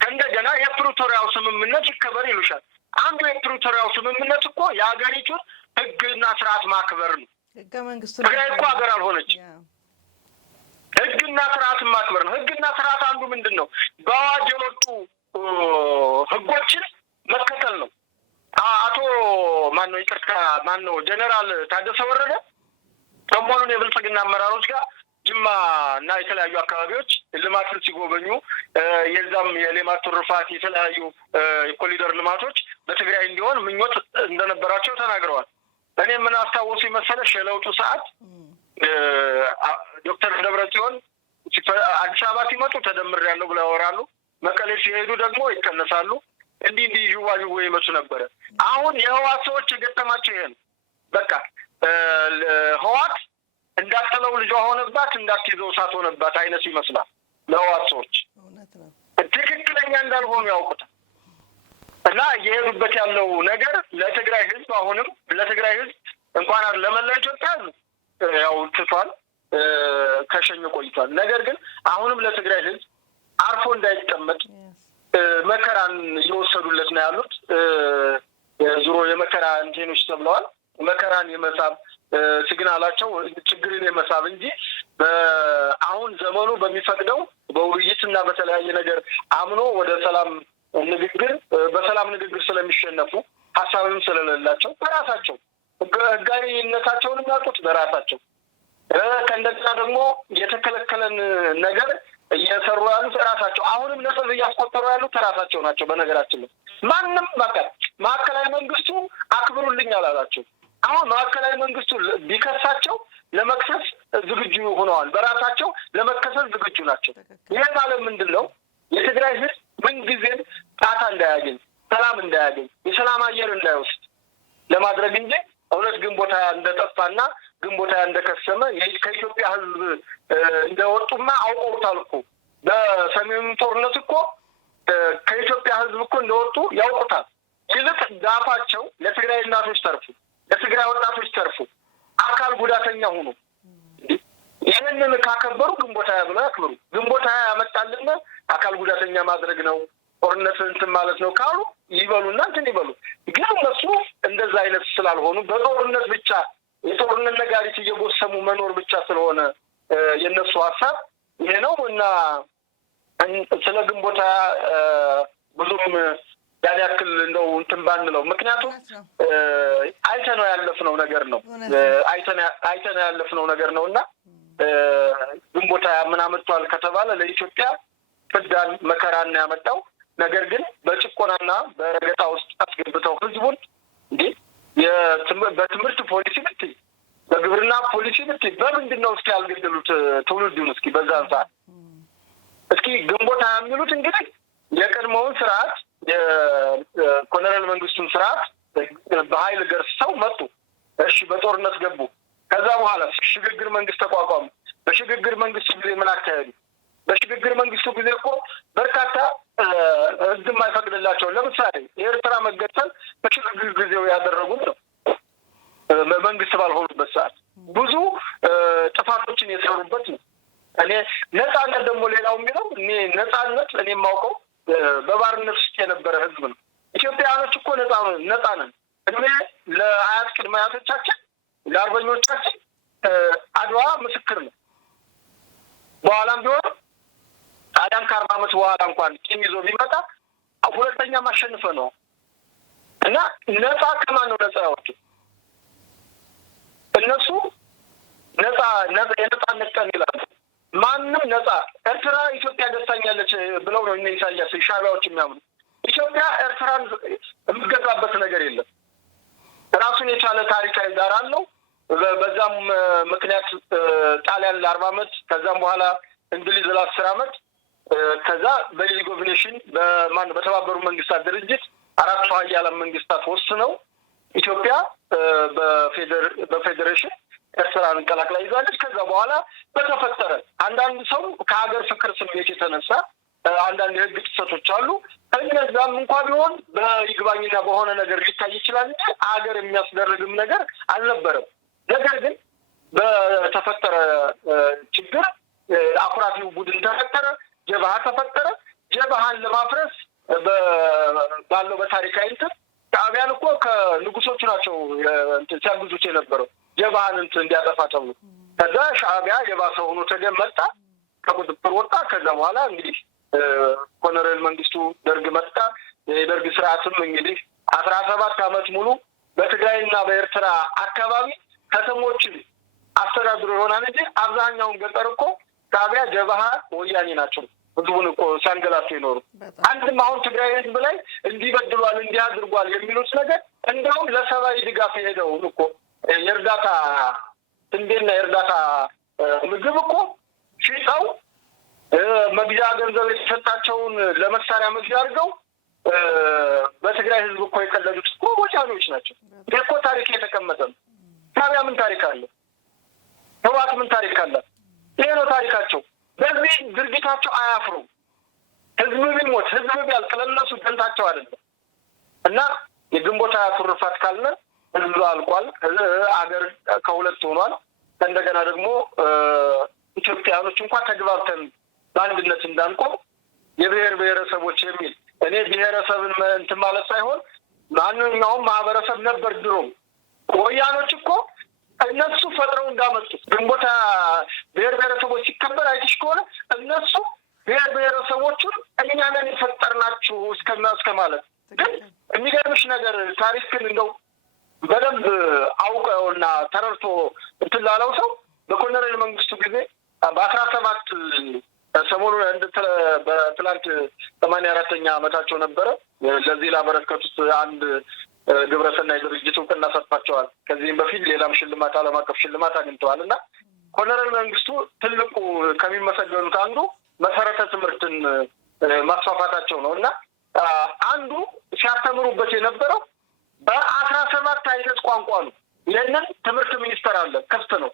እንደገና የፕሪቶሪያው ስምምነት ይከበር ይሉሻል። አንዱ የፕሪቶሪያው ስምምነት እኮ የሀገሪቱን ሕግና ስርዓት ማክበር ነው። ሕገ መንግስቱ ትግራይ እኮ ሀገር አልሆነች። ሕግና ስርዓትን ማክበር ነው። ሕግና ስርዓት አንዱ ምንድን ነው? በአዋጅ የወጡ ሕጎችን መከተል ነው። አቶ ማነው ጀኔራል ታደሰ ወረደ ሰሞኑን የብልጽግና አመራሮች ጋር ጅማ እና የተለያዩ አካባቢዎች ልማትን ሲጎበኙ የዛም የሌማት ትሩፋት የተለያዩ የኮሪደር ልማቶች በትግራይ እንዲሆን ምኞት እንደነበራቸው ተናግረዋል። እኔ ምን አስታውሱ መሰለሽ የለውጡ ሰዓት ዶክተር ደብረጽዮን አዲስ አበባ ሲመጡ ተደምሬያለሁ ብለው ያወራሉ። መቀሌ ሲሄዱ ደግሞ ይቀነሳሉ። እንዲህ ይዋዥው ይመጡ ነበረ። አሁን የህወሓት ሰዎች የገጠማቸው ይሄ ነው። በቃ ህወሓት እንዳትለው ልጇ ሆነባት እንዳትይዘው እሳት ሆነባት አይነት ይመስላል ለህወሓት ሰዎች። ትክክለኛ እንዳልሆኑ ያውቁታል። እና እየሄዱበት ያለው ነገር ለትግራይ ህዝብ አሁንም ለትግራይ ህዝብ እንኳን ለመላ ኢትዮጵያ ያው ትቷል ከሸኘ ቆይቷል። ነገር ግን አሁንም ለትግራይ ህዝብ አርፎ እንዳይቀመጥ መከራን እየወሰዱለት ነው ያሉት። ዙሮ የመከራ እንቴኖች ተብለዋል። መከራን የመሳብ ሲግናላቸው ችግርን የመሳብ እንጂ አሁን ዘመኑ በሚፈቅደው በውይይትና በተለያየ ነገር አምኖ ወደ ሰላም ንግግር በሰላም ንግግር ስለሚሸነፉ ሀሳብም ስለሌላቸው በራሳቸው ህጋዊነታቸውን የሚያውቁት በራሳቸው ከእንደገና ደግሞ የተከለከለን ነገር እየሰሩ ያሉት ራሳቸው አሁንም ነጥብ እያስቆጠሩ ያሉት ራሳቸው ናቸው። በነገራችን ላይ ማንም ማዕከላዊ መንግስቱ አክብሩልኝ አላላቸው። አሁን ማዕከላዊ መንግስቱ ቢከሳቸው ለመክሰስ ዝግጁ ሆነዋል። በራሳቸው ለመከሰስ ዝግጁ ናቸው። ይህ ማለት ምንድን ነው? የትግራይ ህዝብ ምንጊዜም ጣታ እንዳያገኝ፣ ሰላም እንዳያገኝ፣ የሰላም አየር እንዳይወስድ ለማድረግ እንጂ እውነት ግንቦት ሃያ እንደጠፋና ግንቦት ሃያ እንደከሰመ ከኢትዮጵያ ህዝብ እንደወጡማ አውቀውታል እኮ። በሰሜኑ ጦርነት እኮ ከኢትዮጵያ ህዝብ እኮ እንደወጡ ያውቁታል። ይልቅ ዳፋቸው ለትግራይ እናቶች ተርፉ፣ ለትግራይ ወጣቶች ተርፉ፣ አካል ጉዳተኛ ሁኑ። ይህንን ካከበሩ ግንቦት ሃያ ብለው ያክብሩ። ግንቦት ሃያ ያመጣልን አካል ጉዳተኛ ማድረግ ነው፣ ጦርነት እንትን ማለት ነው ካሉ ይበሉና እንትን ይበሉ። ግን እነሱ እንደዛ አይነት ስላልሆኑ በጦርነት ብቻ የጦርነት ነጋሪት እየጎሰሙ መኖር ብቻ ስለሆነ የነሱ ሀሳብ ይሄ ነው እና ስለ ግንቦት ሃያ ብዙም ያን ያክል እንደው እንትን ባንለው፣ ምክንያቱም አይተነው ያለፍነው ነገር ነው አይተነው ያለፍነው ነገር ነው እና ግንቦት ሃያ ምን አመጣዋል ከተባለ ለኢትዮጵያ ፍዳን መከራን ያመጣው ነገር ግን በጭቆናና በረገጣ ውስጥ አስገብተው ህዝቡን እንዴ በትምህርት ፖሊሲ ብትይ በግብርና ፖሊሲ ብትይ በምንድን ነው እስኪ ያልገደሉት ትውልዱን? እስኪ በዛን ሰዓት እስኪ ግንቦት ሃያ የሚሉት እንግዲህ የቀድሞውን ስርዓት የኮሎኔል መንግስቱን ስርዓት በኃይል ገርሰው መጡ። እሺ በጦርነት ገቡ። ከዛ በኋላ ሽግግር መንግስት ተቋቋሙ። በሽግግር መንግስቱ ጊዜ ምን አካሄዱ? በሽግግር መንግስቱ ጊዜ እኮ በርካታ ህዝብ የማይፈቅድላቸው ለምሳሌ የኤርትራ መገንጠል በሽግግር ጊዜው ያደረጉት ነው። መንግስት ባልሆኑበት ሰዓት ብዙ ጥፋቶችን የሰሩበት ነው። እኔ ነጻነት ደግሞ ሌላው የሚለው እኔ ነጻነት እኔ የማውቀው በባርነት ውስጥ የነበረ ህዝብ ነው። ኢትዮጵያውያኖች እኮ ነጻ ነን። እድሜ ለአያት ቅድመ አያቶቻችን ለአርበኞቻችን አድዋ ምስክር ነው። በኋላም ቢሆን ታዲያም ከ40 ዓመት በኋላ እንኳን ቂም ይዞ ቢመጣ ሁለተኛ ማሸንፈ ነው እና ነጻ ከማን ነው ነጻ ያወጡ? እነሱ የነጻነት ቀን ይላሉ። ማንም ነጻ ኤርትራ ኢትዮጵያ ደስታኛለች ብለው ነው እነ ኢሳያስ ሻዕቢያዎች የሚያምኑ። ኢትዮጵያ ኤርትራን የምትገዛበት ነገር የለም። ራሱን የቻለ ታሪካዊ ዳራ አለው። በዛም ምክንያት ጣሊያን ለ40 ዓመት ከዛም በኋላ እንግሊዝ ለ10 ዓመት ከዛ በሊግ ኦፍ ኔሽን በተባበሩ መንግስታት ድርጅት 4 ሀያላን መንግስታት ወስነው ኢትዮጵያ በፌዴሬሽን ኤርትራን ቀላቅላ ይዛለች። ከዛ በኋላ በተፈጠረ አንዳንድ ሰው ከሀገር ፍቅር ስሜት የተነሳ አንዳንድ የህግ ጥሰቶች አሉ። እነዛም እንኳ ቢሆን በይግባኝና በሆነ ነገር ሊታይ ይችላል እንጂ ሀገር የሚያስደርግም ነገር አልነበረም። ነገር ግን በተፈጠረ ችግር አኩራፊው ቡድን ተፈጠረ፣ ጀብሃ ተፈጠረ። ጀብሃን ለማፍረስ ባለው በታሪካዊ እንትን ሻዕቢያን እኮ ከንጉሶቹ ናቸው ሲያግዙት የነበረው ጀብሃን እንትን እንዲያጠፋ ተብሎ። ከዛ ሻዕቢያ የባሰ ሆኖ ተገመጣ፣ ከቁጥጥር ወጣ። ከዛ በኋላ እንግዲህ ኮሎኔል መንግስቱ ደርግ መጣ። የደርግ ስርዓትም እንግዲህ 17 ዓመት ሙሉ በትግራይና በኤርትራ አካባቢ ከተሞችን አስተዳድሮ ይሆናል እንጂ አብዛኛውን ገጠር እኮ ሻዕቢያ ጀብሃ ወያኔ ናቸው ህዝቡን እኮ ሲያንገላቱ ይኖሩ። አንድም አሁን ትግራይ ህዝብ ላይ እንዲበድሏል እንዲህ አድርጓል የሚሉት ነገር እንደውም ለሰብአዊ ድጋፍ የሄደው እኮ የእርዳታ ስንዴና የእርዳታ ምግብ እኮ ሽጠው መግዣ ገንዘብ የተሰጣቸውን ለመሳሪያ መግዣ አድርገው በትግራይ ህዝብ እኮ የቀለዱት እኮ ወጫኔዎች ናቸው። ይህ እኮ ታሪክ የተቀመጠ ነው። ሻዕቢያ ምን ታሪክ አለ? ህወሓት ምን ታሪክ አለ? ይሄ ነው ታሪካቸው። በዚህ ድርጊታቸው አያፍሩም። ህዝብ ቢሞት ህዝብ ቢያልቅ ለእነሱ ደንታቸው አይደለም። እና የግንቦት ሃያ ትሩፋት ካልነ ህዝብ አልቋል። አገር ከሁለት ሆኗል። እንደገና ደግሞ ኢትዮጵያኖች እንኳን ተግባብተን በአንድነት እንዳንቆም የብሔር ብሔረሰቦች የሚል እኔ ብሔረሰብን እንትን ማለት ሳይሆን ማንኛውም ማህበረሰብ ነበር ድሮም። ወያኖች እኮ እነሱ ፈጥረው እንዳመጡት ግንቦት ብሔር ብሔረሰቦች ሲከበር አይተሽ ከሆነ እነሱ ብሔር ብሔረሰቦቹን እኛ ነን የፈጠርናችሁ እስከ ማለት። ግን የሚገርምሽ ነገር ታሪክን እንደው በደንብ አውቀውና ተረድቶ እንትን ላለው ሰው በኮሎኔል መንግስቱ ጊዜ በ17 ሰሞኑን በትላንት 84ኛ ዓመታቸው ነበረ። ለዚህ ላበረከቱት አንድ ግብረሰናይ ድርጅት እውቅና ሰጥቷቸዋል። ከዚህም በፊት ሌላም ሽልማት ዓለም አቀፍ ሽልማት አግኝተዋል። እና ኮሎኔል መንግስቱ ትልቁ ከሚመሰገኑት አንዱ መሰረተ ትምህርትን ማስፋፋታቸው ነው። እና አንዱ ሲያስተምሩበት የነበረው በ17 አይነት ቋንቋ ነው። ይህንን ትምህርት ሚኒስቴር አለ፣ ክፍት ነው፣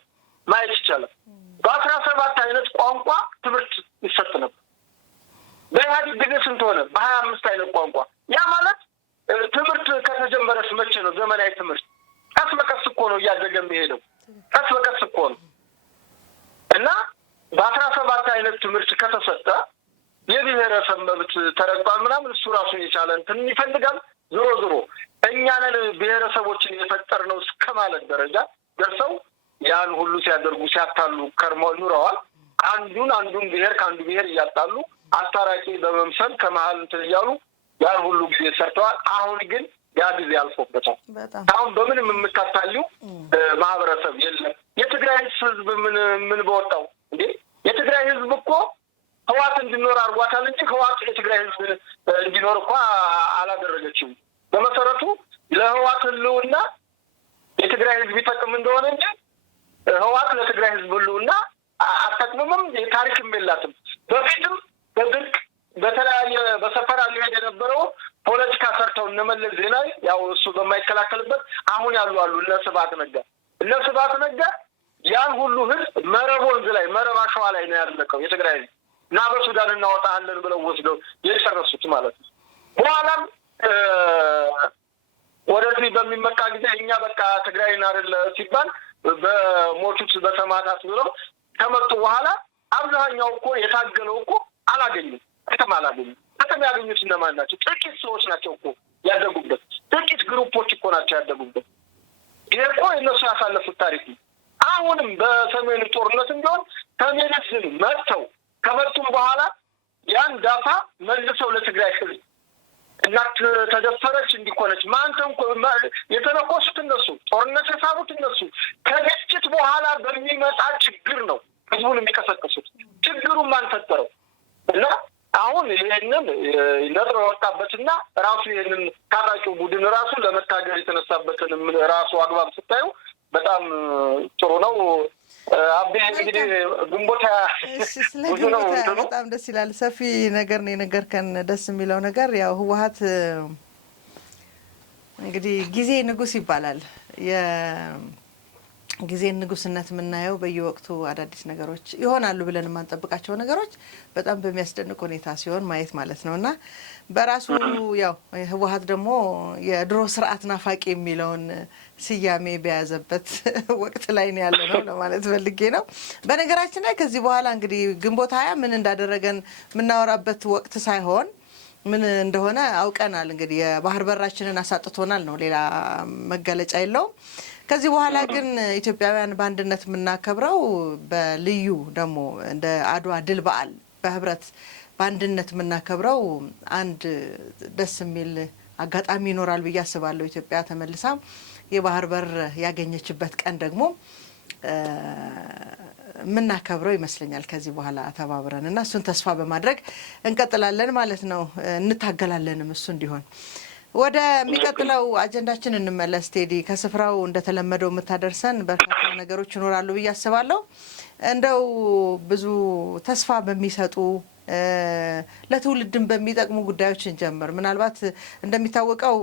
ማየት ይቻላል። በ17 አይነት ቋንቋ ትምህርት ይሰጥ ነበር። በኢህአዴግ ጊዜ ስንት ሆነ? በ25 አይነት ቋንቋ። ያ ማለት ትምህርት ከተጀመረስ መቼ ነው? ዘመናዊ ትምህርት ቀስ በቀስ እኮ ነው እያደገ የሚሄደው፣ ቀስ በቀስ እኮ ነው። እና በ17 አይነት ትምህርት ከተሰጠ የብሔረሰብ መብት ተረግጧል ምናምን እሱ ራሱን የቻለ እንትን ይፈልጋል። ዞሮ ዞሮ እኛ ነን ብሔረሰቦችን የፈጠርነው እስከ ማለት ደረጃ ደርሰው ያን ሁሉ ሲያደርጉ ሲያታሉ ከርመው ኑረዋል። አንዱን ብሔር ከአንዱ ብሔር እያጣሉ አስታራቂ በመምሰል ከመሀል እንትን እያሉ ያን ሁሉ ጊዜ ሰርተዋል። አሁን ግን ያ ጊዜ አልፎበታል። አሁን በምንም የምታታዩ ማህበረሰብ የለም። የትግራይ ህዝብ ምን በወጣው እንዴ? የትግራይ ህዝብ እኮ ህወሓት እንዲኖር አድርጓታል እንጂ ህወሓት የትግራይ ህዝብ እንዲኖር እኮ አላደረገችም። በመሰረቱ ለህወሓት ህልውና የትግራይ ህዝብ ይጠቅም እንደሆነ እንጂ ህወሓት ለትግራይ ህዝብ ህልውና አጠቅምምም ታሪክም የላትም። በፊትም በድርቅ በተለያየ በሰፈራ ሊሄድ የነበረው ፖለቲካ ሰርተው እነመለስ ዜናዊ ያው እሱ በማይከላከልበት አሁን ያሉ አሉ እነ ስብሐት ነጋ ያን ሁሉ ህዝብ መረብ ወንዝ ላይ መረብ አሸዋ ላይ ነው ያለቀው የትግራይ ህዝብ እና በሱዳን እናወጣለን ብለው ወስደው የጨረሱት ማለት ነው። በኋላም ወደዚህ በሚመጣ ጊዜ እኛ በቃ ትግራይን አይደለ ሲባል በሞቱት በሰማዕታት ብለው ከመጡ በኋላ አብዛኛው እኮ የታገለው እኮ አላገኙም፣ ጥቅም አላገኙም። ጥቅም ያገኙት እነማን ናቸው? ጥቂት ሰዎች ናቸው እኮ ያደጉበት፣ ጥቂት ግሩፖች እኮ ናቸው ያደጉበት። ይሄ እኮ እነሱ ያሳለፉት ታሪክ ነው። አሁንም በሰሜኑ ጦርነትም ቢሆን ሰሜንን መጥተው ከመጡም በኋላ ያን ዳታ መልሰው ለትግራይ ህዝብ እናት ተደፈረች እንዲኮነች ማንተም የተለኮሱት እነሱ፣ ጦርነት የሳቡት እነሱ። ከግጭት በኋላ በሚመጣ ችግር ነው ህዝቡን የሚቀሰቅሱት። ችግሩን ማን ፈጠረው? እና አሁን ይሄንን ነጥሮ የወጣበትና ራሱ ይሄንን ታጣቂው ቡድን ራሱ ለመታገል የተነሳበትን ራሱ አግባብ ስታዩ በጣም ጥሩ ነው። አቤ እንግዲህ ግንቦት ብዙ ነው። በጣም ደስ ይላል። ሰፊ ነገር ነው የነገርከን። ደስ የሚለው ነገር ያው ህወሓት እንግዲህ ጊዜ ንጉስ ይባላል። የጊዜ ንጉስነት የምናየው በየወቅቱ አዳዲስ ነገሮች ይሆናሉ ብለን የማንጠብቃቸው ነገሮች በጣም በሚያስደንቅ ሁኔታ ሲሆን ማየት ማለት ነው። እና በራሱ ያው ህወሓት ደግሞ የድሮ ስርዓት ናፋቂ የሚለውን ስያሜ በያዘበት ወቅት ላይ ነው ያለ ነው ለማለት ፈልጌ ነው። በነገራችን ላይ ከዚህ በኋላ እንግዲህ ግንቦት 20 ምን እንዳደረገን የምናወራበት ወቅት ሳይሆን ምን እንደሆነ አውቀናል። እንግዲህ የባህር በራችንን አሳጥቶናል ነው፣ ሌላ መገለጫ የለውም። ከዚህ በኋላ ግን ኢትዮጵያውያን በአንድነት የምናከብረው በልዩ ደግሞ እንደ አድዋ ድል በዓል በህብረት በአንድነት የምናከብረው አንድ ደስ የሚል አጋጣሚ ይኖራል ብዬ አስባለሁ። ኢትዮጵያ ተመልሳ የባህር በር ያገኘችበት ቀን ደግሞ የምናከብረው ይመስለኛል ከዚህ በኋላ ተባብረን እና እሱን ተስፋ በማድረግ እንቀጥላለን ማለት ነው። እንታገላለንም እሱ እንዲሆን። ወደ የሚቀጥለው አጀንዳችን እንመለስ። ቴዲ ከስፍራው እንደተለመደው የምታደርሰን በርካታ ነገሮች ይኖራሉ ብዬ አስባለሁ። እንደው ብዙ ተስፋ በሚሰጡ ለትውልድም በሚጠቅሙ ጉዳዮች እንጀምር። ምናልባት እንደሚታወቀው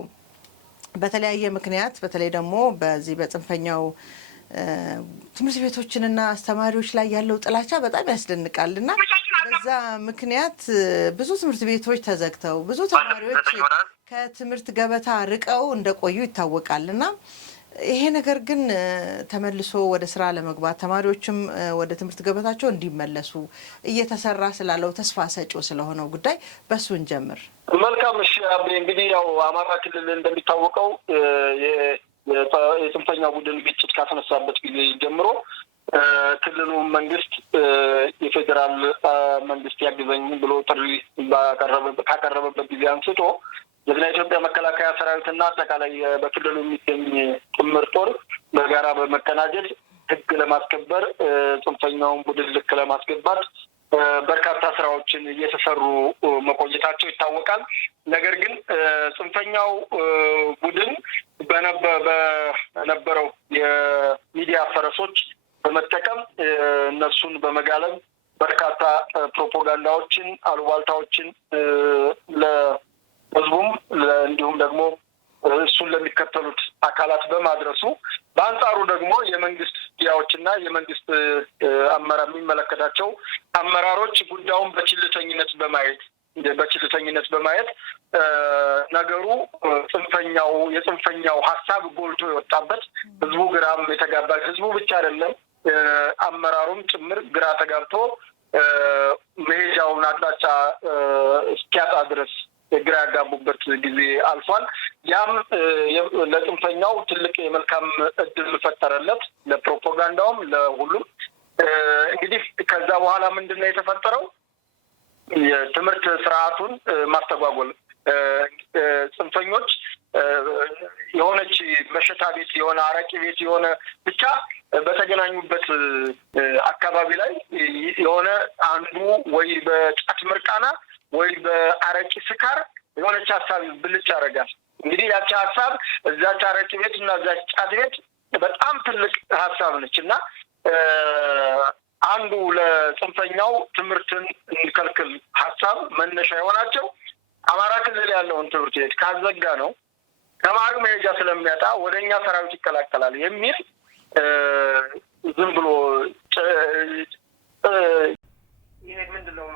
በተለያየ ምክንያት በተለይ ደግሞ በዚህ በጽንፈኛው ትምህርት ቤቶችንና አስተማሪዎች ላይ ያለው ጥላቻ በጣም ያስደንቃል እና በዛ ምክንያት ብዙ ትምህርት ቤቶች ተዘግተው ብዙ ተማሪዎች ከትምህርት ገበታ ርቀው እንደቆዩ ይታወቃል እና ይሄ ነገር ግን ተመልሶ ወደ ስራ ለመግባት ተማሪዎችም ወደ ትምህርት ገበታቸው እንዲመለሱ እየተሰራ ስላለው ተስፋ ሰጪው ስለሆነው ጉዳይ በሱ እንጀምር። መልካም። እሺ አቤ፣ እንግዲህ ያው አማራ ክልል እንደሚታወቀው የጽንፈኛ ቡድን ግጭት ካስነሳበት ጊዜ ጀምሮ ክልሉ መንግስት የፌዴራል መንግስት ያግዘኝ ብሎ ጥሪ ካቀረበበት ጊዜ አንስቶ የግና ኢትዮጵያ መከላከያ ሰራዊትና አጠቃላይ በክልሉ የሚገኝ ጥምር ጦር በጋራ በመቀናጀት ህግ ለማስከበር ጽንፈኛውን ቡድን ልክ ለማስገባት በርካታ ስራዎችን እየተሰሩ መቆየታቸው ይታወቃል። ነገር ግን ጽንፈኛው ቡድን በነበረው የሚዲያ ፈረሶች በመጠቀም እነሱን በመጋለብ በርካታ ፕሮፓጋንዳዎችን፣ አሉባልታዎችን ለህዝቡም እንዲሁም ደግሞ እሱን ለሚከተሉት አካላት በማድረሱ በአንጻሩ ደግሞ የመንግስት ሚዲያዎችና የመንግስት የሚመለከታቸው አመራሮች ጉዳዩን በችልተኝነት በማየት ነገሩ የጽንፈኛው ሀሳብ ጎልቶ የወጣበት ህዝቡ ግራም የተጋባ ህዝቡ ብቻ አይደለም አመራሩም ጭምር ግራ ተጋብቶ መሄጃውን አቅጣጫ እስኪያጣ ድረስ ግራ ያጋቡበት ጊዜ አልፏል። ያም ለጽንፈኛው ትልቅ የመልካም እድል ፈጠረለት፣ ለፕሮፓጋንዳውም ለሁሉም። እንግዲህ ከዛ በኋላ ምንድነው የተፈጠረው? የትምህርት ስርዓቱን ማስተጓጎል። ጽንፈኞች የሆነች መሸታ ቤት፣ የሆነ አረቂ ቤት፣ የሆነ ብቻ በተገናኙበት አካባቢ ላይ የሆነ አንዱ ወይ በጫት ምርቃና ወይ በአረቂ ስካር የሆነች ሀሳብ ብልጭ ያደርጋል። እንግዲህ ያቺ ሀሳብ እዛች አረቂ ቤት እና እዛች ጫት ቤት በጣም ትልቅ ሀሳብ ነች እና አንዱ ለጽንፈኛው ትምህርትን እንከልክል ሀሳብ መነሻ የሆናቸው አማራ ክልል ያለውን ትምህርት ቤት ካዘጋ ነው ተማሪው መሄጃ ስለሚያጣ ወደ እኛ ሰራዊት ይቀላቀላል የሚል ዝም ብሎ ይሄ ምንድነው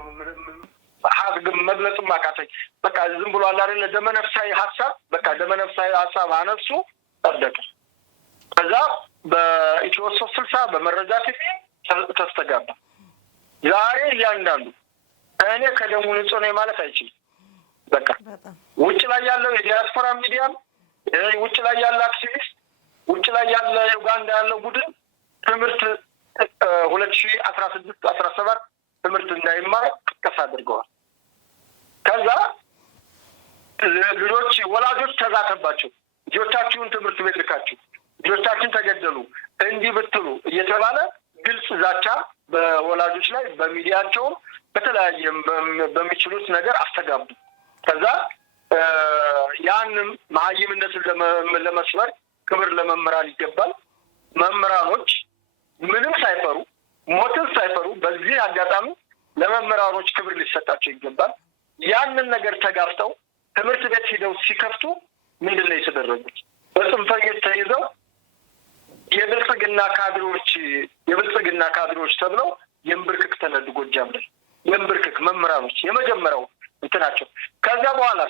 መግለጽም አቃተኝ። በቃ ዝም ብሎ አለ አይደለ ደመነፍሳዊ ሀሳብ በቃ ደመነፍሳዊ ሀሳብ አነሱ ጸደቀ። ከዛ በኢትዮ 360 በመረጃ ቲቪ ተስተጋባ። ዛሬ እያንዳንዱ እኔ ከደሙ ንጹህ ነኝ ማለት አይችልም። በቃ ውጭ ላይ ያለው የዲያስፖራ ሚዲያም ውጭ ላይ ያለ አክቲቪስት ውጭ ላይ ያለ ዩጋንዳ ያለው ቡድን ትምህርት 2016-17 ትምህርት እንዳይማር ቅስቀሳ አድርገዋል። ከዛ ወላጆች ተዛተባቸው። ልጆቻችሁን ትምህርት ቤት ልካችሁ ልጆቻችን ተገደሉ እንዲህ ብትሉ እየተባለ ግልጽ ዛቻ በወላጆች ላይ በሚዲያቸውም በተለያየም በሚችሉት ነገር አስተጋቡ። ከዛ ያንም መሀይምነትን ለመስበር ክብር ለመምህራን ይገባል። መምህራኖች ምንም ሳይፈሩ ሞትን ሳይፈሩ በዚህ አጋጣሚ ለመምህራኖች ክብር ሊሰጣቸው ይገባል። ያንን ነገር ተጋፍተው ትምህርት ቤት ሂደው ሲከፍቱ ምንድን ነው የተደረጉት? በጽንፈኞች ተይዘው የብልጽግና ካድሬዎች ተብለው የንብርክክ ተነዱ። ጎጃም ላይ የንብርክክ መምህራኖች የመጀመሪያው እንትናቸው። ከዚያ በኋላ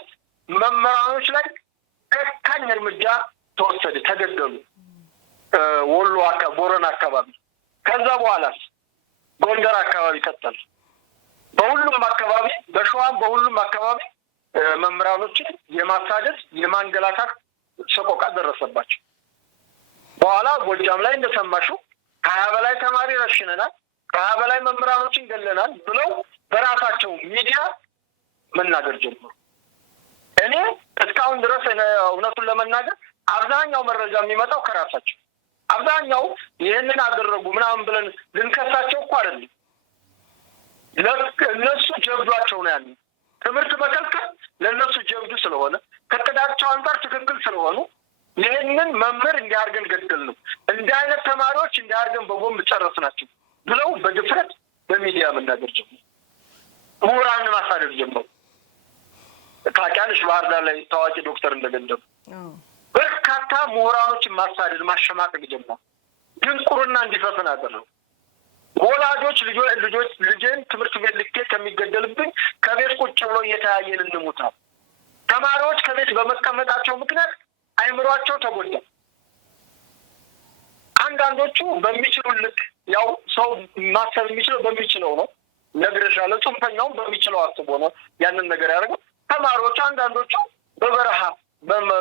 መምህራኖች ላይ ጨካኝ እርምጃ ተወሰደ፣ ተገደሉ። ወሎ ቦረና አካባቢ። ከዛ በኋላ ጎንደር አካባቢ ቀጠሉ። በሁሉም አካባቢ በሸዋም በሁሉም አካባቢ መምህራኖችን የማሳደድ የማንገላታት ሰቆቃ ደረሰባቸው። በኋላ ጎጃም ላይ እንደሰማሽው 20 በላይ ተማሪ ረሽነናል፣ 20 በላይ መምህራኖችን ገለናል ብለው በራሳቸው ሚዲያ መናገር ጀመሩ። እኔ እስካሁን ድረስ እውነቱን ለመናገር አብዛኛው መረጃ የሚመጣው ከራሳቸው አብዛኛው ይሄንን አደረጉ ምናምን ብለን ልንከሳቸው እኮ አይደለም። ለእነሱ ጀብዷቸው ነው ያለው። ትምህርት መከልከል ለእነሱ ጀብዱ ስለሆነ ከቅዳቸው አንጻር ትክክል ስለሆኑ ይህንን መምህር እንዲያርገን ገደል ነው እንዲህ አይነት ተማሪዎች እንዲያርገን በቦምብ ጨረስ ናቸው ብለው በድፍረት በሚዲያ መናገር ጀመሩ። ምሁራን ማሳደድ ጀመሩ። ታውቂያለሽ ባህር ዳር ላይ ታዋቂ ዶክተር እንደገደሉ በርካታ ምሁራኖችን ማሳደድ ማሸማቀቅ ጀመሩ። ድንቁርና እንዲሰፍን አደረጉ። ወላጆች ልጄን ትምህርት ቤት ልኬ ከሚገደልብኝ ከቤት ቁጭ ብሎ እየተያየን እንሙታል። ተማሪዎች ከቤት በመቀመጣቸው ምክንያት አይምሯቸው ተጎዳ። አንዳንዶቹ በሚችሉ ልክ ያው ሰው ማሰብ የሚችለው በሚችለው ነው ነግሬሻለሁ። ጽንፈኛውም በሚችለው አስቦ ነው ያንን ነገር ያደርገው። ተማሪዎች አንዳንዶቹ በበረሃ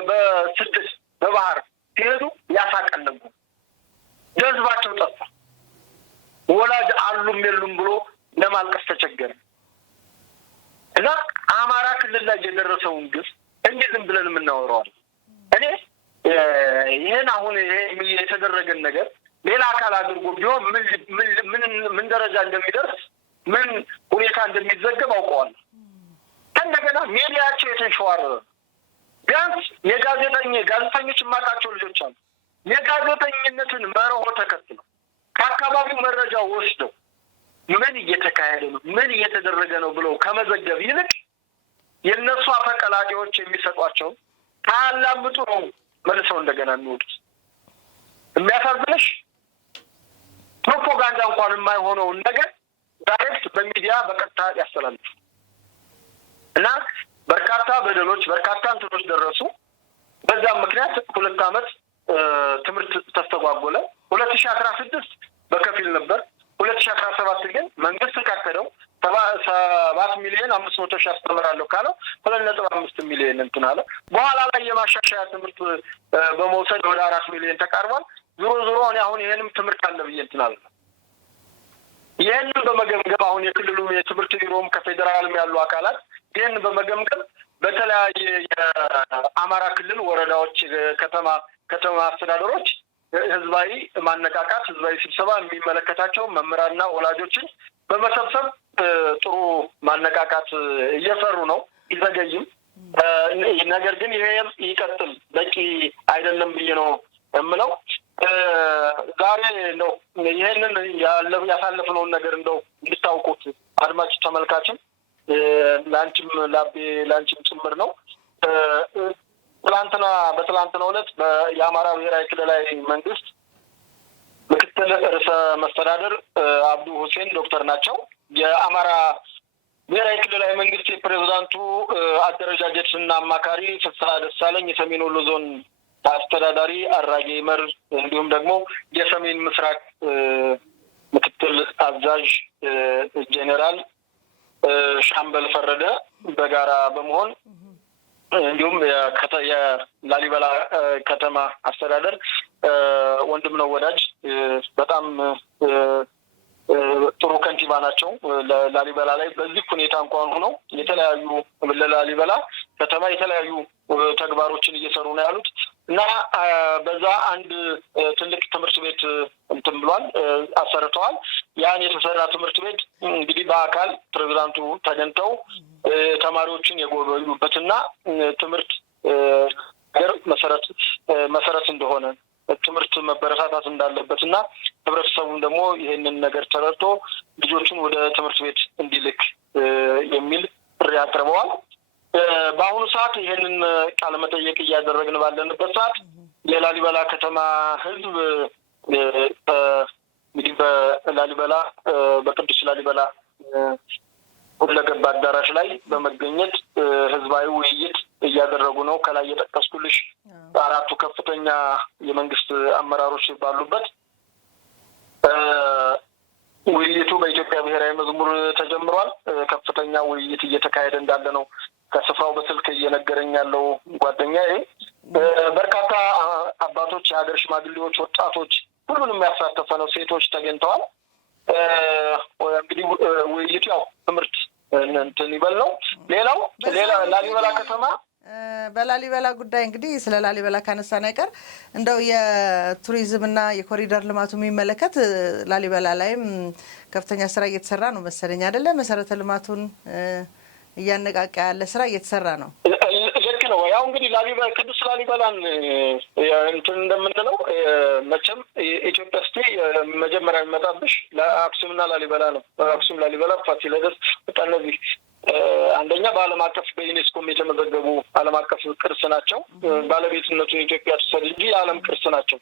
በስደት በባህር ሲሄዱ ያሳቀለቡ ጀዝባቸው ጠፋ። ወላጅ አሉም የሉም ብሎ ለማልቀስ ተቸገረ። እና አማራ ክልል ላይ የደረሰውን ግፍ እንዴት ዝም ብለን የምናወራው? እኔ ይሄን አሁን ይሄ የተደረገን ነገር ሌላ አካል አድርጎ ቢሆን ምን ደረጃ እንደሚደርስ ምን ሁኔታ እንደሚዘገብ አውቀዋለሁ። እንደገና ሚዲያቸው የተንሸዋረረ ቢያንስ ጋዜጠኞች የማውቃቸው ልጆች አሉ። የጋዜጠኝነትን መርሆ ተከትለው ከአካባቢው መረጃ ወስደው ምን እየተካሄደ ነው ምን እየተደረገ ነው ብለው ከመዘገብ ይልቅ የእነሱ አፈቀላጤዎች የሚሰጧቸው ታላምጡ ነው መልሰው እንደገና የሚወጡት። የሚያሳዝንሽ ፕሮፓጋንዳ እንኳን የማይሆነውን ነገር ዳይሬክት በሚዲያ በቀጥታ ያስተላልፉ እና በርካታ በደሎች በርካታ እንትኖች ደረሱ። በዛም ምክንያት 2 ዓመት ትምህርት ተስተጓጎለ። 2016 በከፊል ነበር። 2017 ግን መንግስት ካቀደው 7,500,000 አስተምራለሁ ካለው 2.5 ሚሊዮን እንትን አለ። በኋላ ላይ የማሻሻያ ትምህርት በመውሰድ ወደ 4 ሚሊዮን ተቃርቧል። ዞሮ እኔ አሁን ይሄንም ትምህርት አለ ብዬ እንትን አለ። ይሄንን በመገምገም አሁን የክልሉ የትምህርት ቢሮም ከፌዴራልም ያሉ አካላት ይሄንን በመገምገም በተለያየ የአማራ ክልል ወረዳዎች ከተማ አስተዳደሮች ህዝባዊ ማነቃቃት ህዝባዊ ስብሰባ የሚመለከታቸው መምህራንና ወላጆችን በመሰብሰብ ጥሩ ማነቃቃት እየሰሩ ነው። ይዘገይም ነገር ግን ይሄ ይቀጥል በቂ አይደለም ብዬ ነው የምለው። ዛሬ ነው ይሄንን ያሳለፍነውን ነገር እንደው እንድታውቁት አድማጭ ተመልካችን ላንቺም ላንቺም ጭምር ነው። በትላንትናው ዕለት የአማራ ብሔራዊ ክልላዊ መንግስት ምክትል ርዕሰ መስተዳድር አብዱ ሁሴን ዶክተር ናቸው። የአማራ ብሔራዊ ክልላዊ መንግስት የፕሬዝዳንቱ አደረጃጀትና አማካሪ ፍስሐ ደሳለኝ፣ የሰሜን ወሎ ዞን አስተዳዳሪ አራጌ መር እንዲሁም ደግሞ የሰሜን ምስራቅ ምክትል አዛዥ ጄኔራል ሻምበል ፈረደ በጋራ በመሆን እንዲሁም የላሊበላ ከተማ አስተዳደር ወንድም ነው ወዳጅ በጣም ጥሩ ከንቲባ ናቸው። ላሊበላ ላይ በዚህ ሁኔታ እንኳን ሆነው የተለያዩ ለላሊበላ ከተማ የተለያዩ ተግባሮችን እየሰሩ ነው ያሉት እና በዛ አንድ ትልቅ ትምህርት ቤት እንትን ብሏል አሰርተዋል። ያን የተሰራ ትምህርት ቤት እንግዲህ በአካል ፕሬዝዳንቱ ተገኝተው ተማሪዎችን የጎበኙበትና ትምህርት ሀገር መሰረት እንደሆነ ትምህርት መበረታታት እንዳለበትና ህብረተሰቡም ደግሞ ይሄንን ነገር ተረድቶ ልጆቹን ወደ ትምህርት ቤት እንዲልክ የሚል ጥሪ አቅርበዋል። በአሁኑ ሰዓት ይሄንን ቃለ መጠየቅ እያደረግን ባለንበት ሰዓት የላሊበላ ከተማ ህዝብ እንግዲህ በላሊበላ በቅዱስ ላሊበላ ሁለገብ አዳራሽ ላይ በመገኘት ህዝባዊ ውይይት እያደረጉ ነው። ከላይ የጠቀስኩልሽ 4ቱ ከፍተኛ የመንግስት አመራሮች ባሉበት ውይይቱ በኢትዮጵያ ብሔራዊ መዝሙር ተጀምሯል። ከፍተኛ ውይይት እየተካሄደ እንዳለ ነው ከስፍራው በስልክ እየነገረኝ ያለው ጓደኛዬ። በርካታ አባቶች፣ የሀገር ሽማግሌዎች፣ ወጣቶች ሁሉንም ያሳተፈ ነው። ሴቶች ተገኝተዋል። እንግዲህ ውይይቱ ያው ትምህርት እንትን ይበል ነው። ሌላ ላሊበላ ከተማ በላሊበላ ጉዳይ እንግዲህ ስለ ላሊበላ ካነሳን አይቀር እንደው የቱሪዝምና የኮሪደር ልማቱ የሚመለከት ላሊበላ ላይም ከፍተኛ ስራ እየተሰራ ነው መሰለኝ አይደለ? መሰረተ ልማቱን እያነቃቃ ያለ ስራ እየተሰራ ነው። ልክ ነው። ያው እንግዲህ ላሊበላ ቅዱስ ላሊበላን እንትን እንደምንለው መቼም ኢትዮጵያ ውስጥ መጀመሪያ የሚመጣብሽ ለአክሱምና ላሊበላ ነው። አክሱም፣ ላሊበላ፣ ፋሲለደስ እነዚህ አንደኛ በዓለም አቀፍ በዩኔስኮም የተመዘገቡ ዓለም አቀፍ ቅርስ ናቸው። ባለቤትነቱን ኢትዮጵያ ትውሰድ እንጂ የዓለም ቅርስ ናቸው።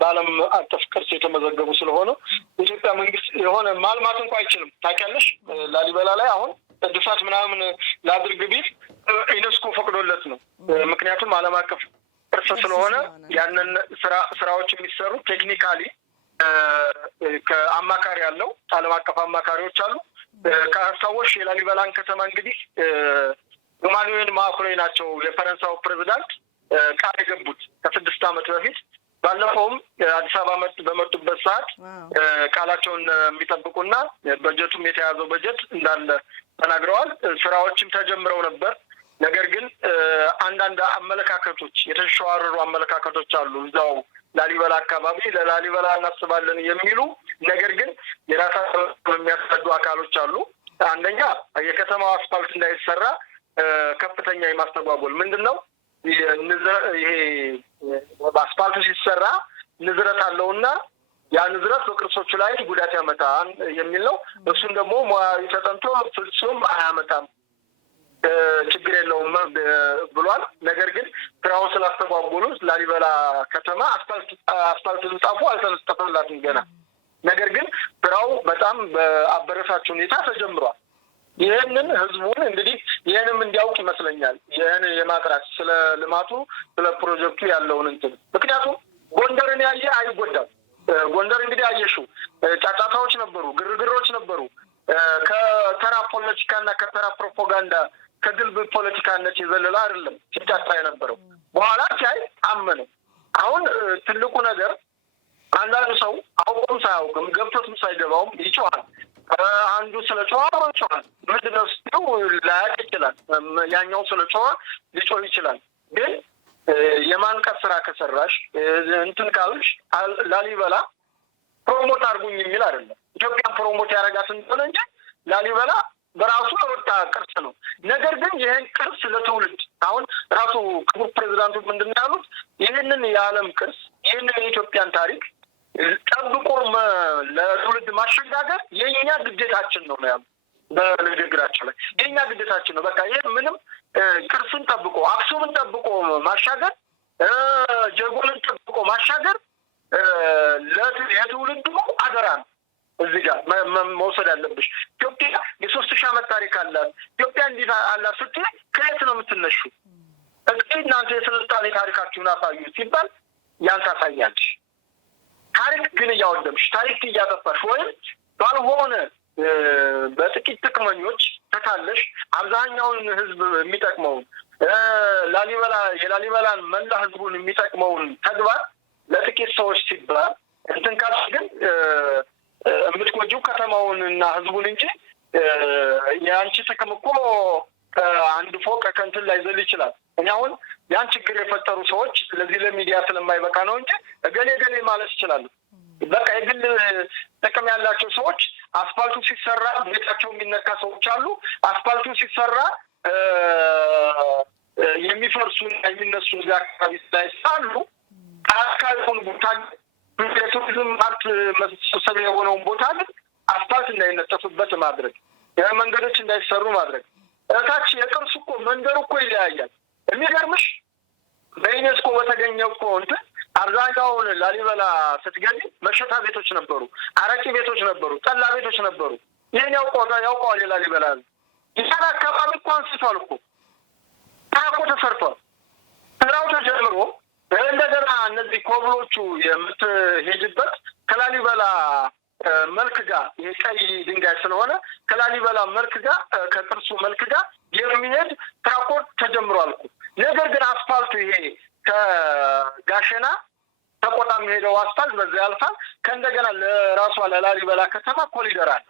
በዓለም አቀፍ ቅርስ የተመዘገቡ ስለሆነ ኢትዮጵያ መንግስት የሆነ ማልማት እንኳ አይችልም። ታውቂያለሽ ላሊበላ ላይ አሁን እድሳት ምናምን ላድርግ ቢል ዩኔስኮ ፈቅዶለት ነው። ምክንያቱም ዓለም አቀፍ ቅርስ ስለሆነ ያንን ስራዎች የሚሰሩ ቴክኒካሊ ከአማካሪ ያለው ዓለም አቀፍ አማካሪዎች አሉ። ከሰዎች የላሊበላን ከተማ እንግዲህ ኢማኑኤል ማክሮን ናቸው የፈረንሳዩ ፕሬዚዳንት ቃል የገቡት ከ6 ዓመት በፊት። ባለፈውም አዲስ አበባ በመጡበት ሰዓት ቃላቸውን የሚጠብቁና በጀቱም የተያዘው በጀት እንዳለ ተናግረዋል። ስራዎችም ተጀምረው ነበር። ነገር ግን አንዳንድ አመለካከቶች የተሸዋረሩ አመለካከቶች አሉ እዛው ላሊበላ አካባቢ ለላሊበላ እናስባለን የሚሉ ነገር ግን የራሳቸው የሚያስረዱ አካሎች አሉ። አንደኛ የከተማው አስፋልት እንዳይሰራ ከፍተኛ የማስተጓጎል ምንድነው ይሄ አስፋልቱ ሲሰራ ንዝረት አለውና ያ ንዝረት በቅርሶቹ ላይ ጉዳት ያመጣል የሚል ነው። እሱን ደግሞ ሙያዊ ተጠንቶ ፍጹም አያመጣም ችግር የለውም ብሏል። ነገር ግን ስራውን ስላስተጓጎሉ ላሊበላ ከተማ አስፋልት ጻፉ አልተነጠፈላትም ገና። ነገር ግን ስራው በጣም በአበረታች ሁኔታ ተጀምሯል። ይህንን ህዝቡን እንግዲህ ይህንም እንዲያውቅ ይመስለኛል ይህን የማጥራት ስለ ልማቱ ስለ ፕሮጀክቱ ያለውን እንትን ምክንያቱም ጎንደርን ያየ አይጎዳም። ጎንደር እንግዲህ አየሽው ጫጫታዎች ነበሩ፣ ግርግሮች ነበሩ። ከተራ ፖለቲካና ከተራ ፕሮፓጋንዳ ከግልብ ፖለቲካነት የዘለለ አይደለም ሲጫጫ የነበረው። በኋላ ሲያይ አመነ። አሁን ትልቁ ነገር አንዳንዱ ሰው አውቆም ሳያውቅም ገብቶትም ሳይገባውም ይጮሃል። አንዱ ስለ ጮኸ ይጮሃል። ምንድነው ስትው ላያቅ ይችላል። ያኛው ስለ ጮኸ ሊጮህ ይችላል። ግን የማንቀት ስራ ከሰራሽ እንትን ካልሽ ላሊበላ ፕሮሞት አድርጉኝ የሚል አይደለም። ኢትዮጵያን ፕሮሞት ያደረጋት እንደሆነ እንጂ ላሊበላ በራሱ የወጣ ቅርስ ነው። ነገር ግን ይህን ቅርስ ለትውልድ አሁን ራሱ ክቡር ፕሬዚዳንቱ ምንድን ነው ያሉት? ይህንን የዓለም ቅርስ ይህንን የኢትዮጵያን ታሪክ ጠብቆ ለትውልድ ማሸጋገር የእኛ ግዴታችን ነው ያሉት በንግግራቸው ላይ። የእኛ ግዴታችን ነው። በቃ ይህ ምንም ቅርስን ጠብቆ አክሱምን ጠብቆ ማሻገር፣ ጀጎልን ጠብቆ ማሻገር የትውልዱ አደራ ነው። እዚህ ጋር መውሰድ አለብሽ። ኢትዮጵያ የ3000 ዓመት ታሪክ አላት። ኢትዮጵያ እንዲህ አላት ስትይ ከየት ነው የምትነሹ? እስኪ እናንተ የስልጣኔ ታሪካችሁን አሳዩ ሲባል ያን ታሳያለሽ። ታሪክ ግን እያወደምሽ፣ ታሪክ እያጠፋሽ ወይም ባልሆነ በጥቂት ጥቅመኞች ተታለሽ አብዛኛውን ህዝብ የሚጠቅመውን የላሊበላን መላ ህዝቡን የሚጠቅመውን ተግባር ለጥቂት ሰዎች ሲባል እንትን ካልሽ ግን የምትጎጂው ከተማውን እና ህዝቡን እንጂ የአንቺ ጥቅም እኮ አንድ ፎቅ ከእንትን ላይ ዘል ይችላል። እኔ አሁን ያን ችግር የፈጠሩ ሰዎች ለዚህ ለሚዲያ ስለማይበቃ ነው እንጂ እገሌ ማለት ይችላሉ። በቃ የግል ጥቅም ያላቸው ሰዎች አስፋልቱ ሲሰራ ቤታቸው የሚነካ ሰዎች አሉ። አስፋልቱ ሲሰራ የሚፈርሱ የሚነሱ እዚያ አካባቢ ላይ ሳሉ አካባቢውን ቦታ የቱሪዝም ሀብት መሰብሰቢያ የሆነውን ቦታ ግን አስፋልት እንዳይነጠፉበት ማድረግ፣ መንገዶች እንዳይሰሩ ማድረግ። እታች የቅርስ እኮ መንገዱ እኮ ይለያያል። የሚገርምሽ በዩኔስኮ በተገኘ እኮ እንትን አብዛኛውን ላሊበላ ስትገቢ መሸታ ቤቶች ነበሩ፣ አረቂ ቤቶች ነበሩ፣ ጠላ ቤቶች ነበሩ። ይህን ያውቀዋል የላሊበላ ይህን አካባቢ እኮ አንስቷል እኮ ታኮ ተሰርቷል። ስራው ተጀምሮ እንደገና እነዚህ ኮብሎቹ የምትሄጅበት ከላሊበላ መልክ ጋር የቀይ ድንጋይ ስለሆነ ከላሊበላ መልክ ጋር ከቅርሱ መልክ ጋር የሚሄድ ትራኮት ተጀምሯል እኮ። ነገር ግን አስፋልቱ ይሄ ከጋሸና ተቆጣ የሚሄደው አስፋልት በዛ ያልፋል። ከእንደገና ለራሷ ለላሊበላ ከተማ ኮሊደር አለ።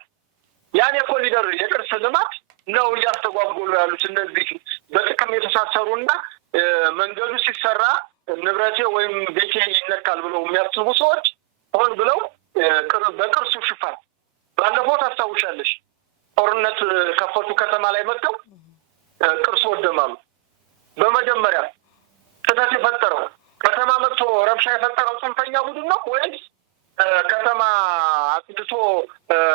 ያን የኮሊደር የቅርስ ልማት ነው እያስተጓጎሉ ያሉት እነዚህ በጥቅም የተሳተፉ የሚታሰሩና መንገዱ ሲሰራ ንብረቴ ወይም ቤቴ ይነካል ብለው የሚያስቡ ሰዎች ሆን ብለው በቅርሱ ሽፋን ባለፈው ታስታውሻለሽ፣ ጦርነት ከፈቱ ከተማ ላይ መጥተው ቅርሱ ወደማሉ። በመጀመሪያ ስህተት የፈጠረው ከተማ መጥቶ ረብሻ የፈጠረው ጽንፈኛ ቡድን ነው ወይስ ከተማ አጽድቶ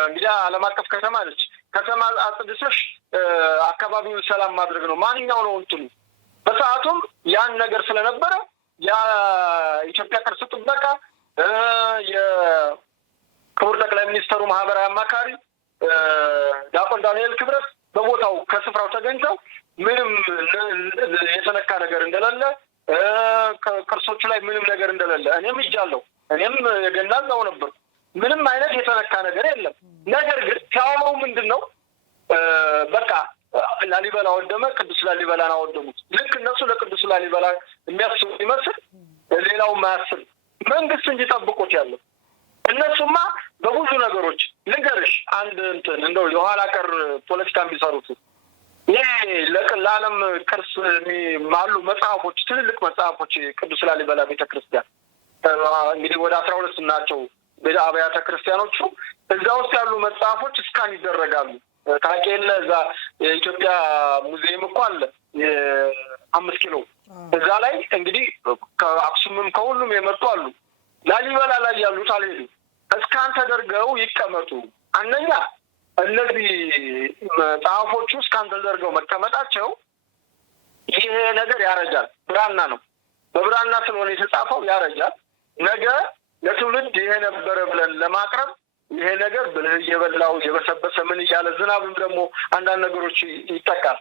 እንግዲህ ዓለም አቀፍ ከተማ ነች፣ ከተማ አጽድተሽ አካባቢውን ሰላም ማድረግ ነው? ማንኛው ነው እንትኑ? በሰዓቱም ያን ነገር ስለነበረ የኢትዮጵያ ቅርስ ጥበቃ የክቡር ጠቅላይ ሚኒስትሩ ማህበራዊ አማካሪ ዲያቆን ዳንኤል ክብረት በቦታው ከስፍራው ተገኝተው ምንም የተነካ ነገር እንደሌለ ቅርሶቹ ላይ ምንም ነገር እንደሌለ እኔም ይጃለሁ። እኔም የገናዛው ነበር። ምንም አይነት የተነካ ነገር የለም። ነገር ግን ሲያወሩ ምንድን ነው በቃ ላሊበላ ወደመ፣ ቅዱስ ላሊበላን አወደሙት። ልክ እነሱ ለቅዱስ ላሊበላ የሚያስቡ ይመስል ሌላው ማያስብ መንግስት እንጂ ጠብቆት ያለው። እነሱማ በብዙ ነገሮች ልንገርሽ፣ አንድ እንትን እንደው የኋላ ቀር ፖለቲካ የሚሰሩት ይሄ ለዓለም ቅርስ አሉ መጽሐፎች፣ ትልልቅ መጽሐፎች ቅዱስ ላሊበላ ቤተክርስቲያን እንግዲህ ወደ 12 ናቸው አብያተ ክርስቲያኖቹ። እዛ ውስጥ ያሉ መጽሐፎች እስካን ይደረጋሉ። ታውቂያለሽ፣ እዛ የኢትዮጵያ ሙዚየም እኮ አለ 5 ኪሎ። እዛ ላይ እንግዲህ ከአክሱምም ከሁሉም የመጡ አሉ። ላሊበላ ላይ ያሉት አልሄዱም። እስካን ተደርገው ይቀመጡ። አንደኛ እነዚህ መጽሐፎቹ እስካን ተደርገው መቀመጣቸው ይሄ ነገር ያረጃል። ብራና ነው፣ በብራና ስለሆነ የተጻፈው ያረጃል። ነገ ለትውልድ ይሄ ነበረ ብለን ለማቅረብ ይሄ ነገር ብልህ እየበላው የበሰበሰ ምን እያለ ዝናብም ደግሞ አንዳንድ ነገሮች ይጠቃል።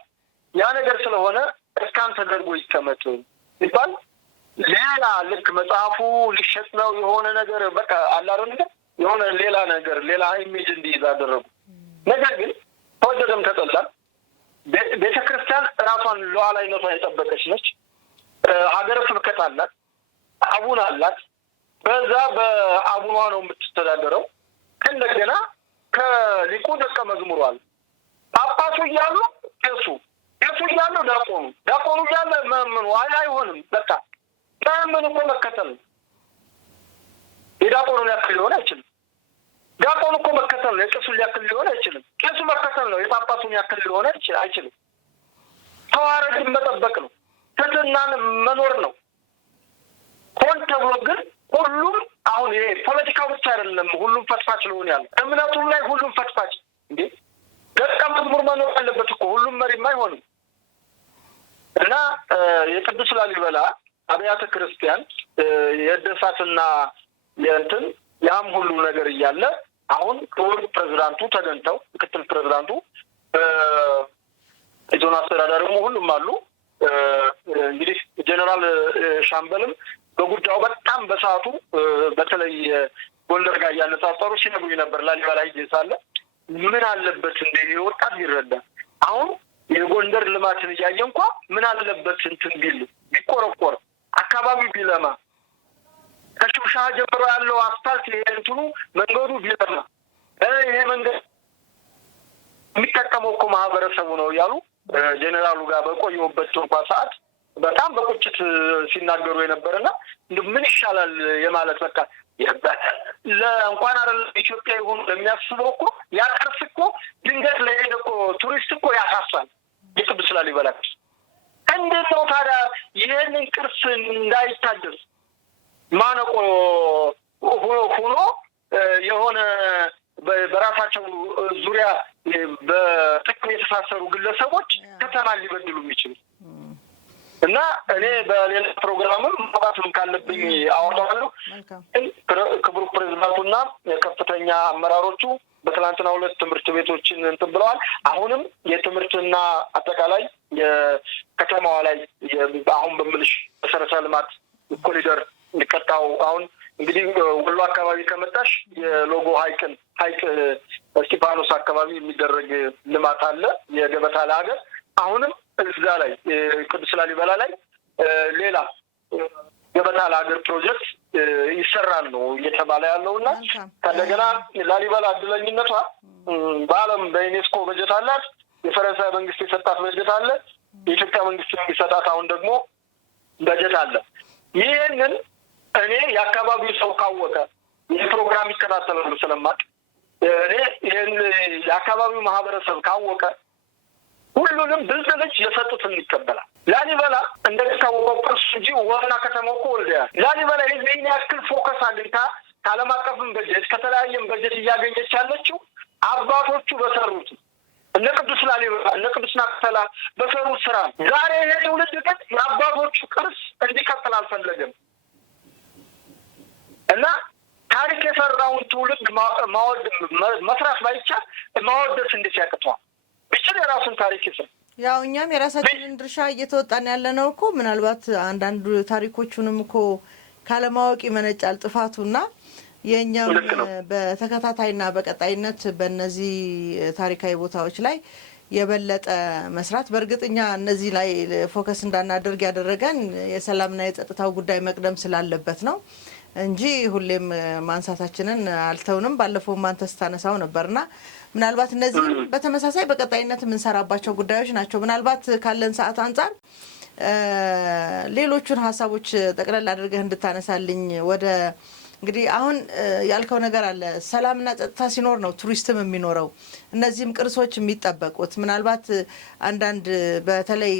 ያ ነገር ስለሆነ እስካን ተደርጎ ይቀመጥ ይባል። ሌላ ልክ መጽሐፉ ሊሸጥ ነው የሆነ ነገር በቃ አላረ ነገር የሆነ ሌላ ነገር ሌላ ኢሜጅ እንዲይዝ አደረጉ። ነገር ግን ተወደደም ተጠላም ቤተክርስቲያን ራሷን ሉዓላዊነቷን የጠበቀች ነች። ሀገረ ስብከት አላት፣ አቡን አላት። በዛ በአቡኗ ነው የምትተዳደረው። እንደገና ከሊቁ ደቀ መዝሙሩ አለ። ጳጳሱ እያሉ ቄሱ እያሉ ዲያቆኑ እያለ መምኑ አይሆንም። በቃ መምኑ እኮ መከተል ነው። የዲያቆኑን ያክል ሊሆን አይችልም። ዲያቆኑ እኮ መከተል ነው። የቄሱን ያክል ሊሆን አይችልም። ቄሱ መከተል ነው። የጳጳሱን ያክል ሊሆን አይችልም። ተዋረድን መጠበቅ ነው። ትሕትናን መኖር ነው። ሆን ተብሎ ግን ሁሉም አሁን ይሄ ፖለቲካው ብቻ አይደለም። ሁሉም ፈትፋች ሊሆን ያለ እምነቱም ላይ ሁሉም ፈትፋች እንዴ! ደቀ መዝሙር መኖር አለበት እኮ ሁሉም መሪም አይሆንም። እና የቅዱስ ላሊበላ አብያተ ክርስቲያን የእድሳትና የእንትን ያም ሁሉ ነገር እያለ አሁን ክቡር ፕሬዝዳንቱ ተገኝተው ምክትል ፕሬዝዳንቱ የዞን አስተዳዳሪው ሁሉም አሉ። እንግዲህ ጀነራል ሻምበልም በጉዳዩ በጣም በሰዓቱ በተለይ ጎንደር ጋር እያነጻጸሩ ሲነግሩኝ ነበር። ላሊበላ ሂጄ ሳለ ምን አለበት እንደ ወጣት ቢረዳ አሁን የጎንደር ልማትን እያየ እንኳ ምን አለበት እንትን ቢል ቢቆረቆር አካባቢ ቢለማ ከሽምሻ ጀምሮ ያለው አስፋልት እንትኑ መንገዱ ቢለማ ይሄ መንገድ የሚጠቀመው እኮ ማህበረሰቡ ነው ያሉ ጄኔራሉ ጋር በቆየሁበት ሰዓት በጣም በቁጭት ሲናገሩ የነበረና ምን ይሻላል የማለት በቃ ለእንኳን አይደለም ኢትዮጵያ ይሁን ለሚያስበው እኮ ያ ቅርስ እኮ ድንገት ለሄደ እኮ ቱሪስት እኮ ያሳሳል። የቅዱስ ላሊበላ ቅርስ እንዴት ነው ታዲያ ይህንን ቅርስ እንዳይታደስ ማነቆ ሆኖ የሆነ በራሳቸው ዙሪያ በጥቅም የተሳሰሩ ግለሰቦች ከተማን ሊበድሉ የሚችሉ እና እኔ በሌላ ፕሮግራምም ማባትም ካለብኝ አወራዋለሁ። ክቡር ፕሬዝዳንቱና ከፍተኛ አመራሮቹ በትላንትና 2 ትምህርት ቤቶችን እንትን ብለዋል። አሁንም የትምህርትና አጠቃላይ የከተማዋ ላይ አሁን በምልሽ መሰረተ ልማት ኮሪደር እንዲቀጣው አሁን እንግዲህ ወሎ አካባቢ ከመጣሽ የሎጎ ሀይቅ እስጢፋኖስ አካባቢ የሚደረግ ልማት አለ የገበታ ለሀገር። አሁንም እዛ ላይ ቅዱስ ላሊበላ ላይ ሌላ ገበታ ለሀገር ፕሮጀክት ይሰራል ነው እየተባለ ያለውና ከእንደገና ላሊበላ እድለኝነቷ በዓለም በዩኔስኮ በጀት አላት። የፈረንሳይ መንግስት የሰጣት በጀት አለ። የኢትዮጵያ መንግስት የሚሰጣት አሁን ደግሞ በጀት አለ። ይህንን እኔ የአካባቢው ሰው ካወቀ ይህ ፕሮግራም ይከታተላሉ ስለማቅ እኔ ይህን የአካባቢው ማህበረሰብ ካወቀ ሁሉንም ብልጥ ልጅ የሰጡትን ይቀበላል። ላሊበላ እንደሚታወቀው ቅርስ እንጂ ዋና ከተማው እኮ ወልዲያ። ላሊበላ ይህን ያክል ፎከስ አግኝታ ከዓለም አቀፍም በጀት ከተለያየም በጀት እያገኘች ያለችው አባቶቹ በሰሩት እነ ቅዱስ ላሊበላ እነ ቅዱስ ናቅተላ በሰሩት ስራ። ዛሬ ይሄ ትውልድ ግን የአባቶቹ ቅርስ እንዲቀጥል አልፈለገም እና ታሪክ የሰራውን ትውልድ መስራት ባይቻል ማወደስ እንዴት ያቅተዋል? ብቻ የራሱን ታሪክ ይሰራ። ያው እኛም የራሳችንን ድርሻ እየተወጣን ያለ ነው እኮ። ምናልባት አንዳንድ ታሪኮቹንም እኮ ካለማወቅ ይመነጫል ጥፋቱና የኛም በተከታታይና በቀጣይነት በእነዚህ ታሪካዊ ቦታዎች ላይ የበለጠ መስራት በእርግጥኛ እነዚህ ላይ ፎከስ እንዳናደርግ ያደረገን የሰላምና የጸጥታው ጉዳይ መቅደም ስላለበት ነው እንጂ ሁሌም ማንሳታችንን አልተውንም። ባለፈው ማንተስ ታነሳው ነበርና ምናልባት እነዚህ በተመሳሳይ በቀጣይነት የምንሰራባቸው ጉዳዮች ናቸው። ምናልባት ካለን ሰዓት አንፃር ሌሎቹን ሀሳቦች ጠቅለል አድርገህ እንድታነሳልኝ ወደ እንግዲህ አሁን ያልከው ነገር አለ። ሰላምና ጸጥታ ሲኖር ነው ቱሪስትም የሚኖረው፣ እነዚህም ቅርሶች የሚጠበቁት። ምናልባት አንዳንድ በተለይ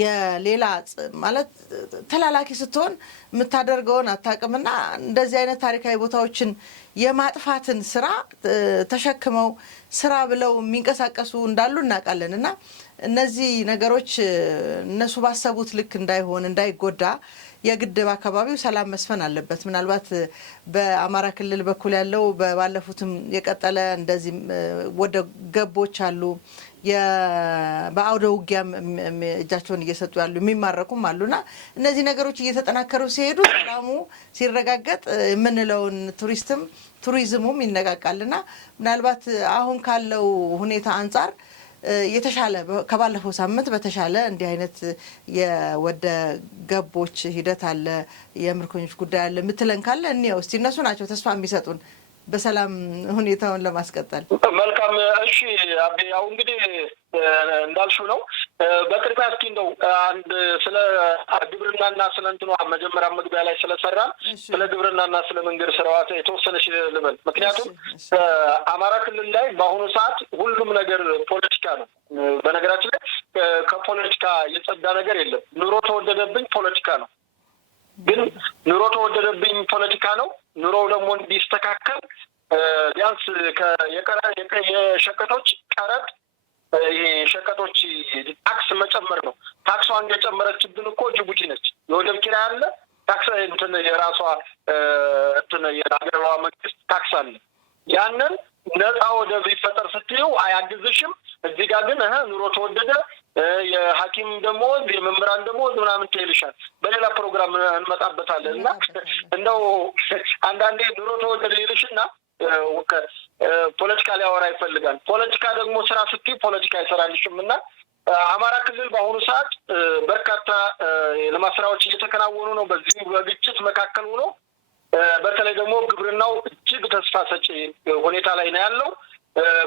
የሌላ ማለት ተላላኪ ስትሆን የምታደርገውን አታውቅምና እንደዚህ አይነት ታሪካዊ ቦታዎችን የማጥፋትን ስራ ተሸክመው ስራ ብለው የሚንቀሳቀሱ እንዳሉ እናውቃለን። እና እነዚህ ነገሮች እነሱ ባሰቡት ልክ እንዳይጎዳ የግድ በአካባቢው ሰላም መስፈን አለበት። ምናልባት በአማራ ክልል በኩል ያለው ባለፉትም የቀጠለ እንደዚህ ወደ ገቦች አሉ፣ በአውደ ውጊያም እጃቸውን እየሰጡ ያሉ የሚማረኩም አሉና እነዚህ ነገሮች እየተጠናከሩ ሲሄዱ ሰላሙ ሲረጋገጥ የምንለውን ቱሪዝሙም ይነቃቃልና ምናልባት አሁን ካለው ሁኔታ አንጻር የተሻለ ከባለፈው ሳምንት በተሻለ እንዲህ አይነት የወደ ገቦች ሂደት አለ፣ የምርኮኞች ጉዳይ አለ ምትለን ካለ እንየው እስቲ። እነሱ ናቸው ተስፋ የሚሰጡን በሰላም ሁኔታውን ለማስቀጠል። መልካም እሺ አቤ፣ ያው እንግዲህ እንዳልሽው ነው። በቅድሚያ እስኪ እንደው አንድ ስለ ግብርናና ስለ እንትኗ መጀመሪያ መግቢያ ላይ ስለሰራ ስለ ግብርናና ስለ መንገድ ስራዋት የተወሰነች ልበል። ምክንያቱም አማራ ክልል ላይ በአሁኑ ሰዓት ሁሉም ነገር ፖለቲካ ነው። በነገራችን ላይ ከፖለቲካ የጸዳ ነገር የለም። ኑሮ ተወደደብኝ ፖለቲካ ነው። ግን ኑሮ ተወደደብኝ ፖለቲካ ነው። ኑሮው ደግሞ እንዲስተካከል ቢያንስ የሸቀጦች ቀረጥ የሸቀጦች ታክስ መጨመር ነው። ታክሷን የጨመረችብን እኮ ጅቡቲ ነች። የወደብ ኪራይ አለ፣ ታክስ እንትን የራሷ እንትን የሀገሯ መንግስት ታክስ አለ። ያንን ነፃ ወደብ ይፈጠር ስትይው አያግዝሽም። እዚህ ጋር ግን ኑሮ ተወደደ፣ የሐኪም ደሞዝ የመምህራን ደሞዝ ምናምን ትይልሻል። በሌላ ፕሮግራም እንመጣበታለን እና እንደው አንዳንዴ ኑሮ ተወደደ ይልሽና ፖለቲካ ሊያወራ ይፈልጋል። ፖለቲካ ደግሞ ስራ ስትይ ፖለቲካ አይሰራልሽም እና አማራ ክልል በአሁኑ ሰዓት በርካታ የልማት ስራዎች እየተከናወኑ ነው። በዚህ በግጭት መካከል ሆኖ በተለይ ደግሞ ግብርናው እጅግ ተስፋ ሰጪ ሁኔታ ላይ ነው ያለው።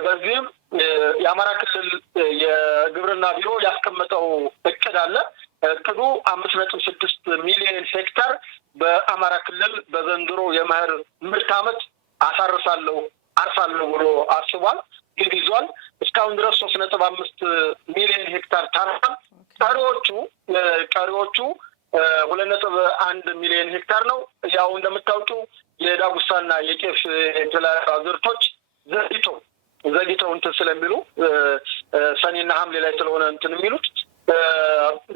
በዚህም የአማራ ክልል የግብርና ቢሮ ያስቀመጠው እቅድ አለ። እቅዱ 5.6 ሚሊዮን ሄክታር በአማራ ክልል በዘንድሮ የመኸር ምርት ዓመት አርሳለሁ ብሎ አስቧል። ግን ይዟል። እስካሁን ድረስ 3.5 ሚሊዮን ሄክታር ታርሷል። ቀሪዎቹ 2.1 ሚሊዮን ሄክታር ነው። ያው እንደምታውቁ የዳጉሳና የጤፍ የተለያዩ አዝርቶች ዘግይተው እንትን ስለሚሉ ሰኔና ሐምሌ ላይ ስለሆነ እንትን የሚሉት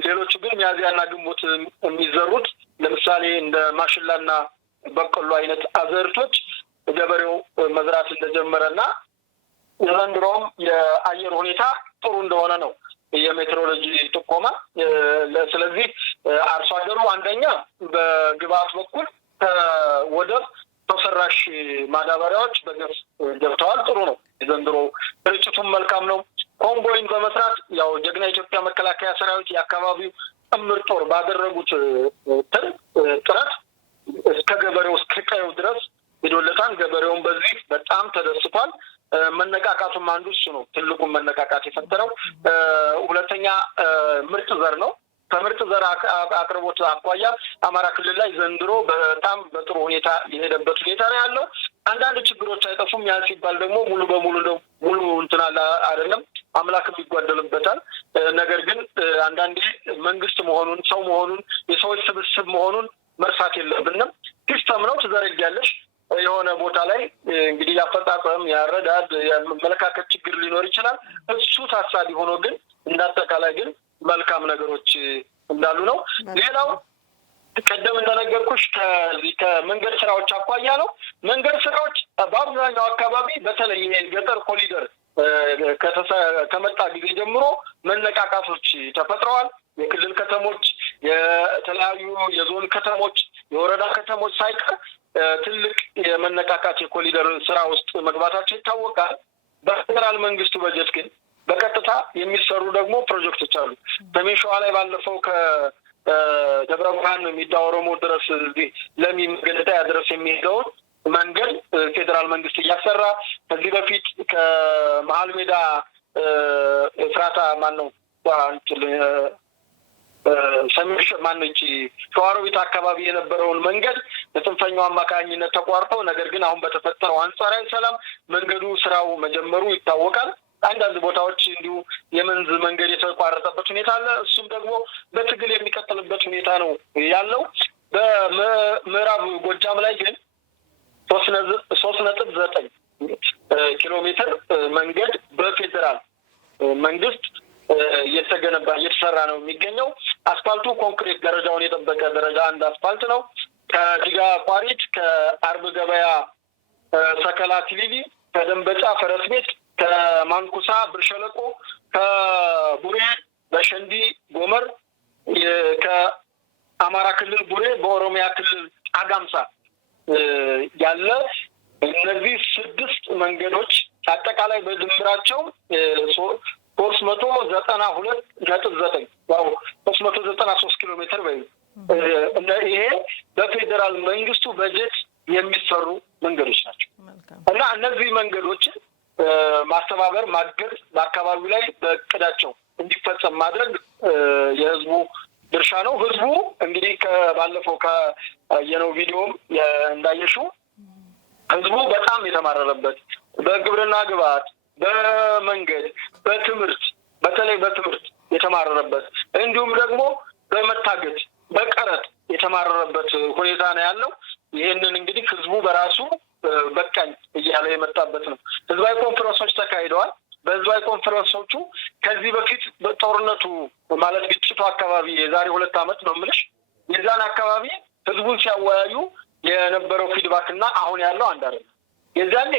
ሌሎቹ ግን ሚያዝያና ግንቦት የሚዘሩት ለምሳሌ እንደ ማሽላና በቆሎ አይነት አዝርቶች ገበሬው መዝራት እንደጀመረና የዘንድሮም የአየር ሁኔታ ጥሩ እንደሆነ ነው የሜትሮሎጂ ጥቆማ። ስለዚህ አርሶ አደሩ አንደኛ በግብአት በኩል ከወደብ ሰው ሰራሽ ማዳበሪያዎች በገፍ ገብተዋል። ጥሩ ነው። የዘንድሮ ስርጭቱም መልካም ነው። ኮምቦይን በመስራት ያው ጀግና ኢትዮጵያ መከላከያ ሰራዊት የአካባቢው ጥምር ጦር ባደረጉት ጥረት እስከ ገበሬው እስከ ቀየው ድረስ ሄዶለታል። ገበሬውን በዚህ በጣም ተደስቷል። መነቃቃቱም አንዱ እሱ ነው። ትልቁን መነቃቃት የፈጠረው ሁለተኛ ምርጥ ዘር ነው። ከምርጥ ዘር አቅርቦት አኳያ አማራ ክልል ላይ ዘንድሮ በጣም በጥሩ ሁኔታ የሄደበት ሁኔታ ነው ያለው። አንዳንድ ችግሮች አይጠፉም። ያ ሲባል ደግሞ ሙሉ በሙሉ ነው ሙሉ እንትና አይደለም፣ አምላክም ይጓደልበታል። ነገር ግን አንዳንዴ መንግስት መሆኑን ሰው መሆኑን የሰዎች ስብስብ መሆኑን መርሳት የለብንም። ሲስተም ነው ትዘረጊያለሽ። የሆነ ቦታ ላይ እንግዲህ ያፈጣጠም ያረዳድ የመለካከት ችግር ሊኖር ይችላል። እሱ ታሳቢ ሆኖ ግን እንዳጠቃላይ ግን መልካም ነገሮች እንዳሉ ነው። ሌላው ቀደም እንደነገርኩሽ ከመንገድ ስራዎች አኳያ ነው። መንገድ ስራዎች በአብዛኛው አካባቢ በተለይ ገጠር ኮሪደር ከመጣ ጊዜ ጀምሮ መነቃቃቶች ተፈጥረዋል። የክልል ከተሞች፣ የተለያዩ የዞን ከተሞች፣ የወረዳ ከተሞች ሳይቀር ትልቅ የመነቃቃት የኮሪደር ስራ ውስጥ መግባታቸው ይታወቃል። በፌዴራል መንግስቱ በጀት ግን በቀጥታ የሚሰሩ ደግሞ ፕሮጀክቶች አሉ። ሰሜን ሸዋ ላይ ባለፈው ከደብረ ብርሃን የሚዳወረሞ ድረስ እዚህ ለሚ መገለጣያ ድረስ የሚሄደውን መንገድ ፌዴራል መንግስት እያሰራ ከዚህ በፊት ከመሀል ሜዳ ፍራታ ማነው ሰሜን ማነች ሸዋሮቢት አካባቢ የነበረውን መንገድ በጽንፈኛው አማካኝነት ተቋርጠው ነገር ግን አሁን በተፈጠረው አንጻራዊ ሰላም መንገዱ ስራው መጀመሩ ይታወቃል። አንዳንድ ቦታዎች እንዲሁ የመንዝ መንገድ የተቋረጠበት ሁኔታ አለ። እሱም ደግሞ በትግል የሚቀጥልበት ሁኔታ ነው ያለው። በምዕራብ ጎጃም ላይ ግን 3.9 ኪሎ ሜትር መንገድ በፌዴራል መንግስት እየተሰራ ነው የሚገኘው። አስፋልቱ ኮንክሪት ደረጃውን የጠበቀ ደረጃ አንድ አስፋልት ነው። ከዲጋ ቋሪት፣ ከአርብ ገበያ ሰከላ ቲሊሊ፣ ከደንበጫ ፈረስ ቤት፣ ከማንኩሳ ብር ሸለቆ፣ ከቡሬ በሸንዲ ጎመር፣ ከአማራ ክልል ቡሬ በኦሮሚያ ክልል አጋምሳ ያለ እነዚህ 6 መንገዶች አጠቃላይ በድምራቸው 392.9 ያው 393 ኪሎ ሜትር በይ ይሄ በፌዴራል መንግስቱ በጀት የሚሰሩ መንገዶች ናቸው እና እነዚህ መንገዶችን ማስተባበር ማገዝ በአካባቢው ላይ በእቅዳቸው እንዲፈጸም ማድረግ የህዝቡ ድርሻ ነው። ህዝቡ እንግዲህ ከባለፈው ከየነው ቪዲዮም እንዳየሽው ህዝቡ በጣም የተማረረበት በግብርና ግብዓት፣ በመንገድ፣ በትምህርት በተለይ በትምህርት የተማረረበት እንዲሁም ደግሞ በመታገት በቀረጥ የተማረረበት ሁኔታ ነው ያለው። ይህንን እንግዲህ ህዝቡ በራሱ በቃኝ እያለ የመጣበት ነው። ህዝባዊ ኮንፈረንሶች ተካሂደዋል። በህዝባዊ ኮንፈረንሶቹ ከዚህ በፊት በጦርነቱ ማለት ግጭቱ አካባቢ የዛሬ 2 ዓመት ነው የምልሽ የዛን አካባቢ ህዝቡን ሲያወያዩ የነበረው ፊድባክ እና አሁን ያለው አንድ አይደለም። የዛኔ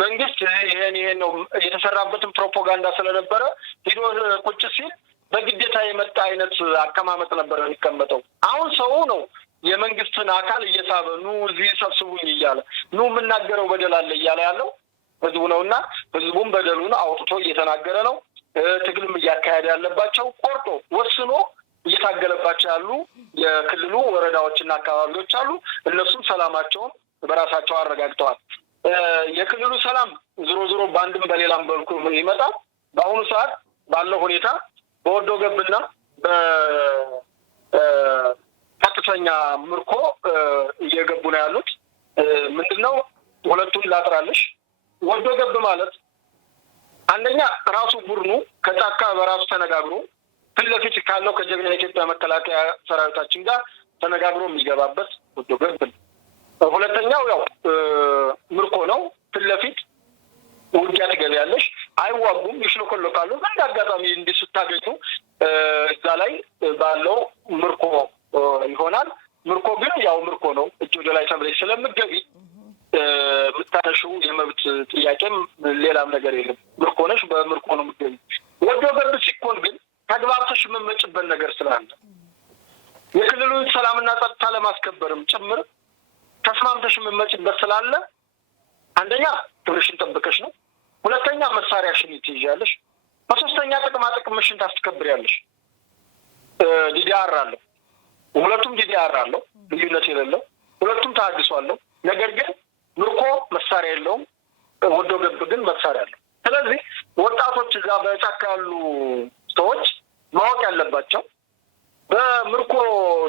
መንግስት ይሄን ነው የተሰራበትን ፕሮፓጋንዳ ስለነበረ ሄዶ ቁጭ ሲል በግዴታ የመጣ አይነት አቀማመጥ ነበር የሚቀመጠው። አሁን ሰው ነው የመንግስትን አካል እየሳበ ኑ እዚህ ሰብስቡኝ እያለ ኑ የምናገረው በደል አለ እያለ ያለው ህዝቡ ነውና ህዝቡም በደሉን አውጥቶ እየተናገረ ነው። ትግልም እያካሄደ ያለባቸው ቆርጦ ወስኖ እየታገለባቸው ያሉ የክልሉ ወረዳዎችና አካባቢዎች አሉ። እነሱም ሰላማቸውን በራሳቸው አረጋግጠዋል። የክልሉ ሰላም ዞሮ በአንድም በሌላም በልኩ ይመጣል። በአሁኑ ሰዓት ባለው ሁኔታ በወዶ ገብና በቀጥተኛ ምርኮ እየገቡ ነው ያሉት። ምንድነው ሁለቱን ላጥራለሽ። ወዶ ገብ ማለት አንደኛ ራሱ ቡድኑ ከጫካ በራሱ ተነጋግሮ ፊት ለፊት ካለው ከጀግና የኢትዮጵያ መከላከያ ሰራዊታችን ጋር ተነጋግሮ የሚገባበት ወዶ ገብ ነው። ሁለተኛው ያው ምርኮ ነው። ፊት ለፊት ውጊያ ትገቢያለሽ። አይዋጉም፣ ይሽለኮለካሉ። አንድ አጋጣሚ እንዲህ ስታገኙ እዛ ላይ ባለው ምርኮ ይሆናል። ምርኮ ግን ያው ምርኮ ነው። እጅ ወደ ላይ ተብለሽ ስለምትገቢ የምታነሺው የመብት ጥያቄም ሌላም ነገር የለም። ምርኮ ነሽ፣ በምርኮ ነው የምትገቢ። ወዶ ገብ ሲኮን ግን ተግባብተሽ የምትመጭበት ነገር ስላለ የክልሉን ሰላምና ጸጥታ ለማስከበርም ጭምር ተስማምተሽ የምትመጭበት ስላለ አንደኛ ክብርሽን ጠብቀሽ ነው። ሁለተኛ መሳሪያሽን ትይዣለሽ። በሶስተኛ ጥቅምሽን ታስከብሪያለሽ። ዲዲአር አለው። ሁለቱም ዲዲአር አለው፣ ልዩነት የሌለው ሁለቱም ታድሷል። ነገር ግን ምርኮ መሳሪያ የለውም። ወዶ ገብ ግን መሳሪያ አለው። ስለዚህ ወጣቶች እዛ በጫካ ያሉ ሰዎች ማወቅ ያለባቸው በምርኮ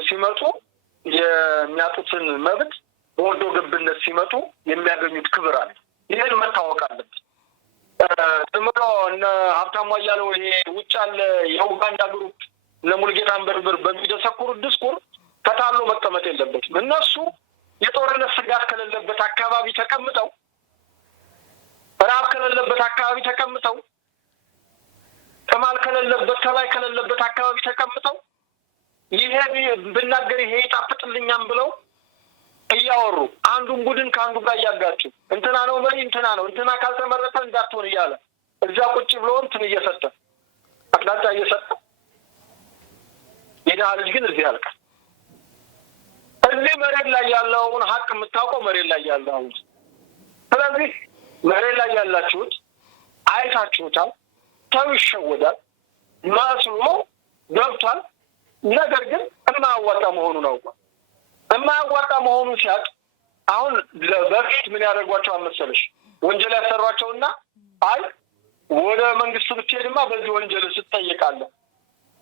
ሲመጡ የሚያጡትን መብት በወዶ ገብነት ሲመጡ የሚያገኙት ክብር አለ። ይሄን መታወቅ አለበት። ዝም ብሎ እነ ሀብታሙ አያሌው ይሄ ውጭ ያለ የኡጋንዳ ግሩፕ እነ ሙሉጌታን በርበር በሚደሰኩሩት ድስኩር ተታሎ መቀመጥ የለበትም። እነሱ የጦርነት ስጋት ከሌለበት አካባቢ ተቀምጠው ረሃብ ከሌለበት አካባቢ ተቀምጠው ከማል ከሌለበት ከላይ ከሌለበት አካባቢ ተቀምጠው ይሄ ብናገር ይሄ ይጣፍጥልኛም ብለው እያወሩ አንዱን ቡድን ከአንዱ ጋር እያጋጩ እንትና ነው መሪ እንትና ነው እንትና ካልተመረጠ እንዳትሆን እያለ እዛ ቁጭ ብሎ እንትን እየሰጠ አቅጣጫ እየሰጠ የድሃ ልጅ ግን እዚህ ያልቃል። እዚህ መሬት ላይ ያለውን ሀቅ የምታውቀው መሬት ላይ ያለው። ስለዚህ መሬት ላይ ያላችሁት አይታችሁታል። ሰው ይሸወዳል መስሎ ገብቷል። ነገር ግን የማያዋጣ መሆኑን አውቋል። የማያዋጣ መሆኑን ሲያውቅ አሁን በፊት ምን ያደርጓቸዋል መሰለሽ? ወንጀል ያሰሯቸውና አይ ወደ መንግስት ብትሄድማ በዚህ ወንጀል ስትጠይቃለህ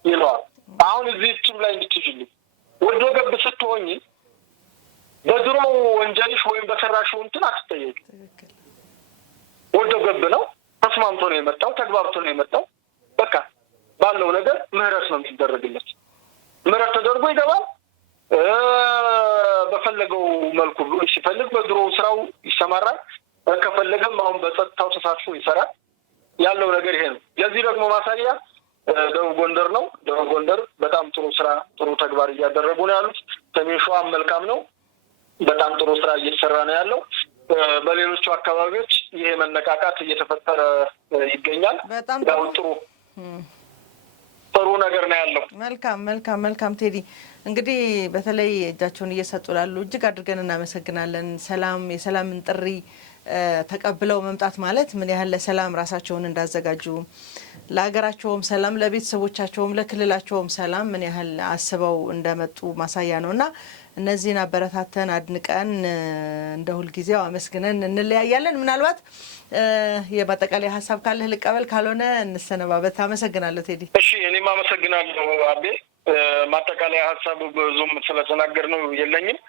ይለዋል። አሁን እዚህ እችም ላይ እንድትይዥልኝ ወዶ ገብ ስትሆኝ በድሮ ወንጀልሽ ወይም በሰራሽው እንትን አትጠየቂ። ወዶ ገብ ነው፣ ተስማምቶ ነው የመጣው፣ ተግባብቶ ነው የመጣው። በቃ ባለው ነገር ምህረት ነው የሚደረግለት። ምህረት ተደርጎ ይገባል። በፈለገው መልኩ ሲፈልግ በድሮ ስራው ይሰማራል። ከፈለገም አሁን በጸጥታው ተሳትፎ ይሰራል። ያለው ነገር ይሄ ነው። ለዚህ ደግሞ ማሳያ ደቡብ ጎንደር ነው። ደቡብ ጎንደር በጣም ጥሩ ስራ ጥሩ ተግባር እያደረጉ ነው ያሉት። ሰሜን ሸዋ መልካም ነው። በጣም ጥሩ ስራ እየተሰራ ነው ያለው። በሌሎቹ አካባቢዎች ይሄ መነቃቃት እየተፈጠረ ይገኛል። በጣም ጥሩ ነገር ነው ያለው። መልካም ቴዲ፣ እንግዲህ በተለይ እጃቸውን እየሰጡ ላሉ እጅግ አድርገን እናመሰግናለን። የሰላምን ጥሪ ተቀብለው መምጣት ማለት ምን ያህል ለሰላም ራሳቸውን እንዳዘጋጁ ለሀገራቸውም ሰላም ለቤተሰቦቻቸውም ለክልላቸውም ሰላም ምን ያህል አስበው እንደመጡ ማሳያ ነውና እነዚህን አበረታተን አድንቀን እንደ ሁልጊዜው አመስግነን እንለያያለን። ምናልባት የማጠቃለያ ሀሳብ ካለህ ልቀበል፣ ካልሆነ እንሰነባበት። አመሰግናለሁ ቴዲ። እሺ፣ እኔም አመሰግናለሁ አቤ። ማጠቃለያ ሀሳብ ብዙም ስለተናገር ነው የለኝም።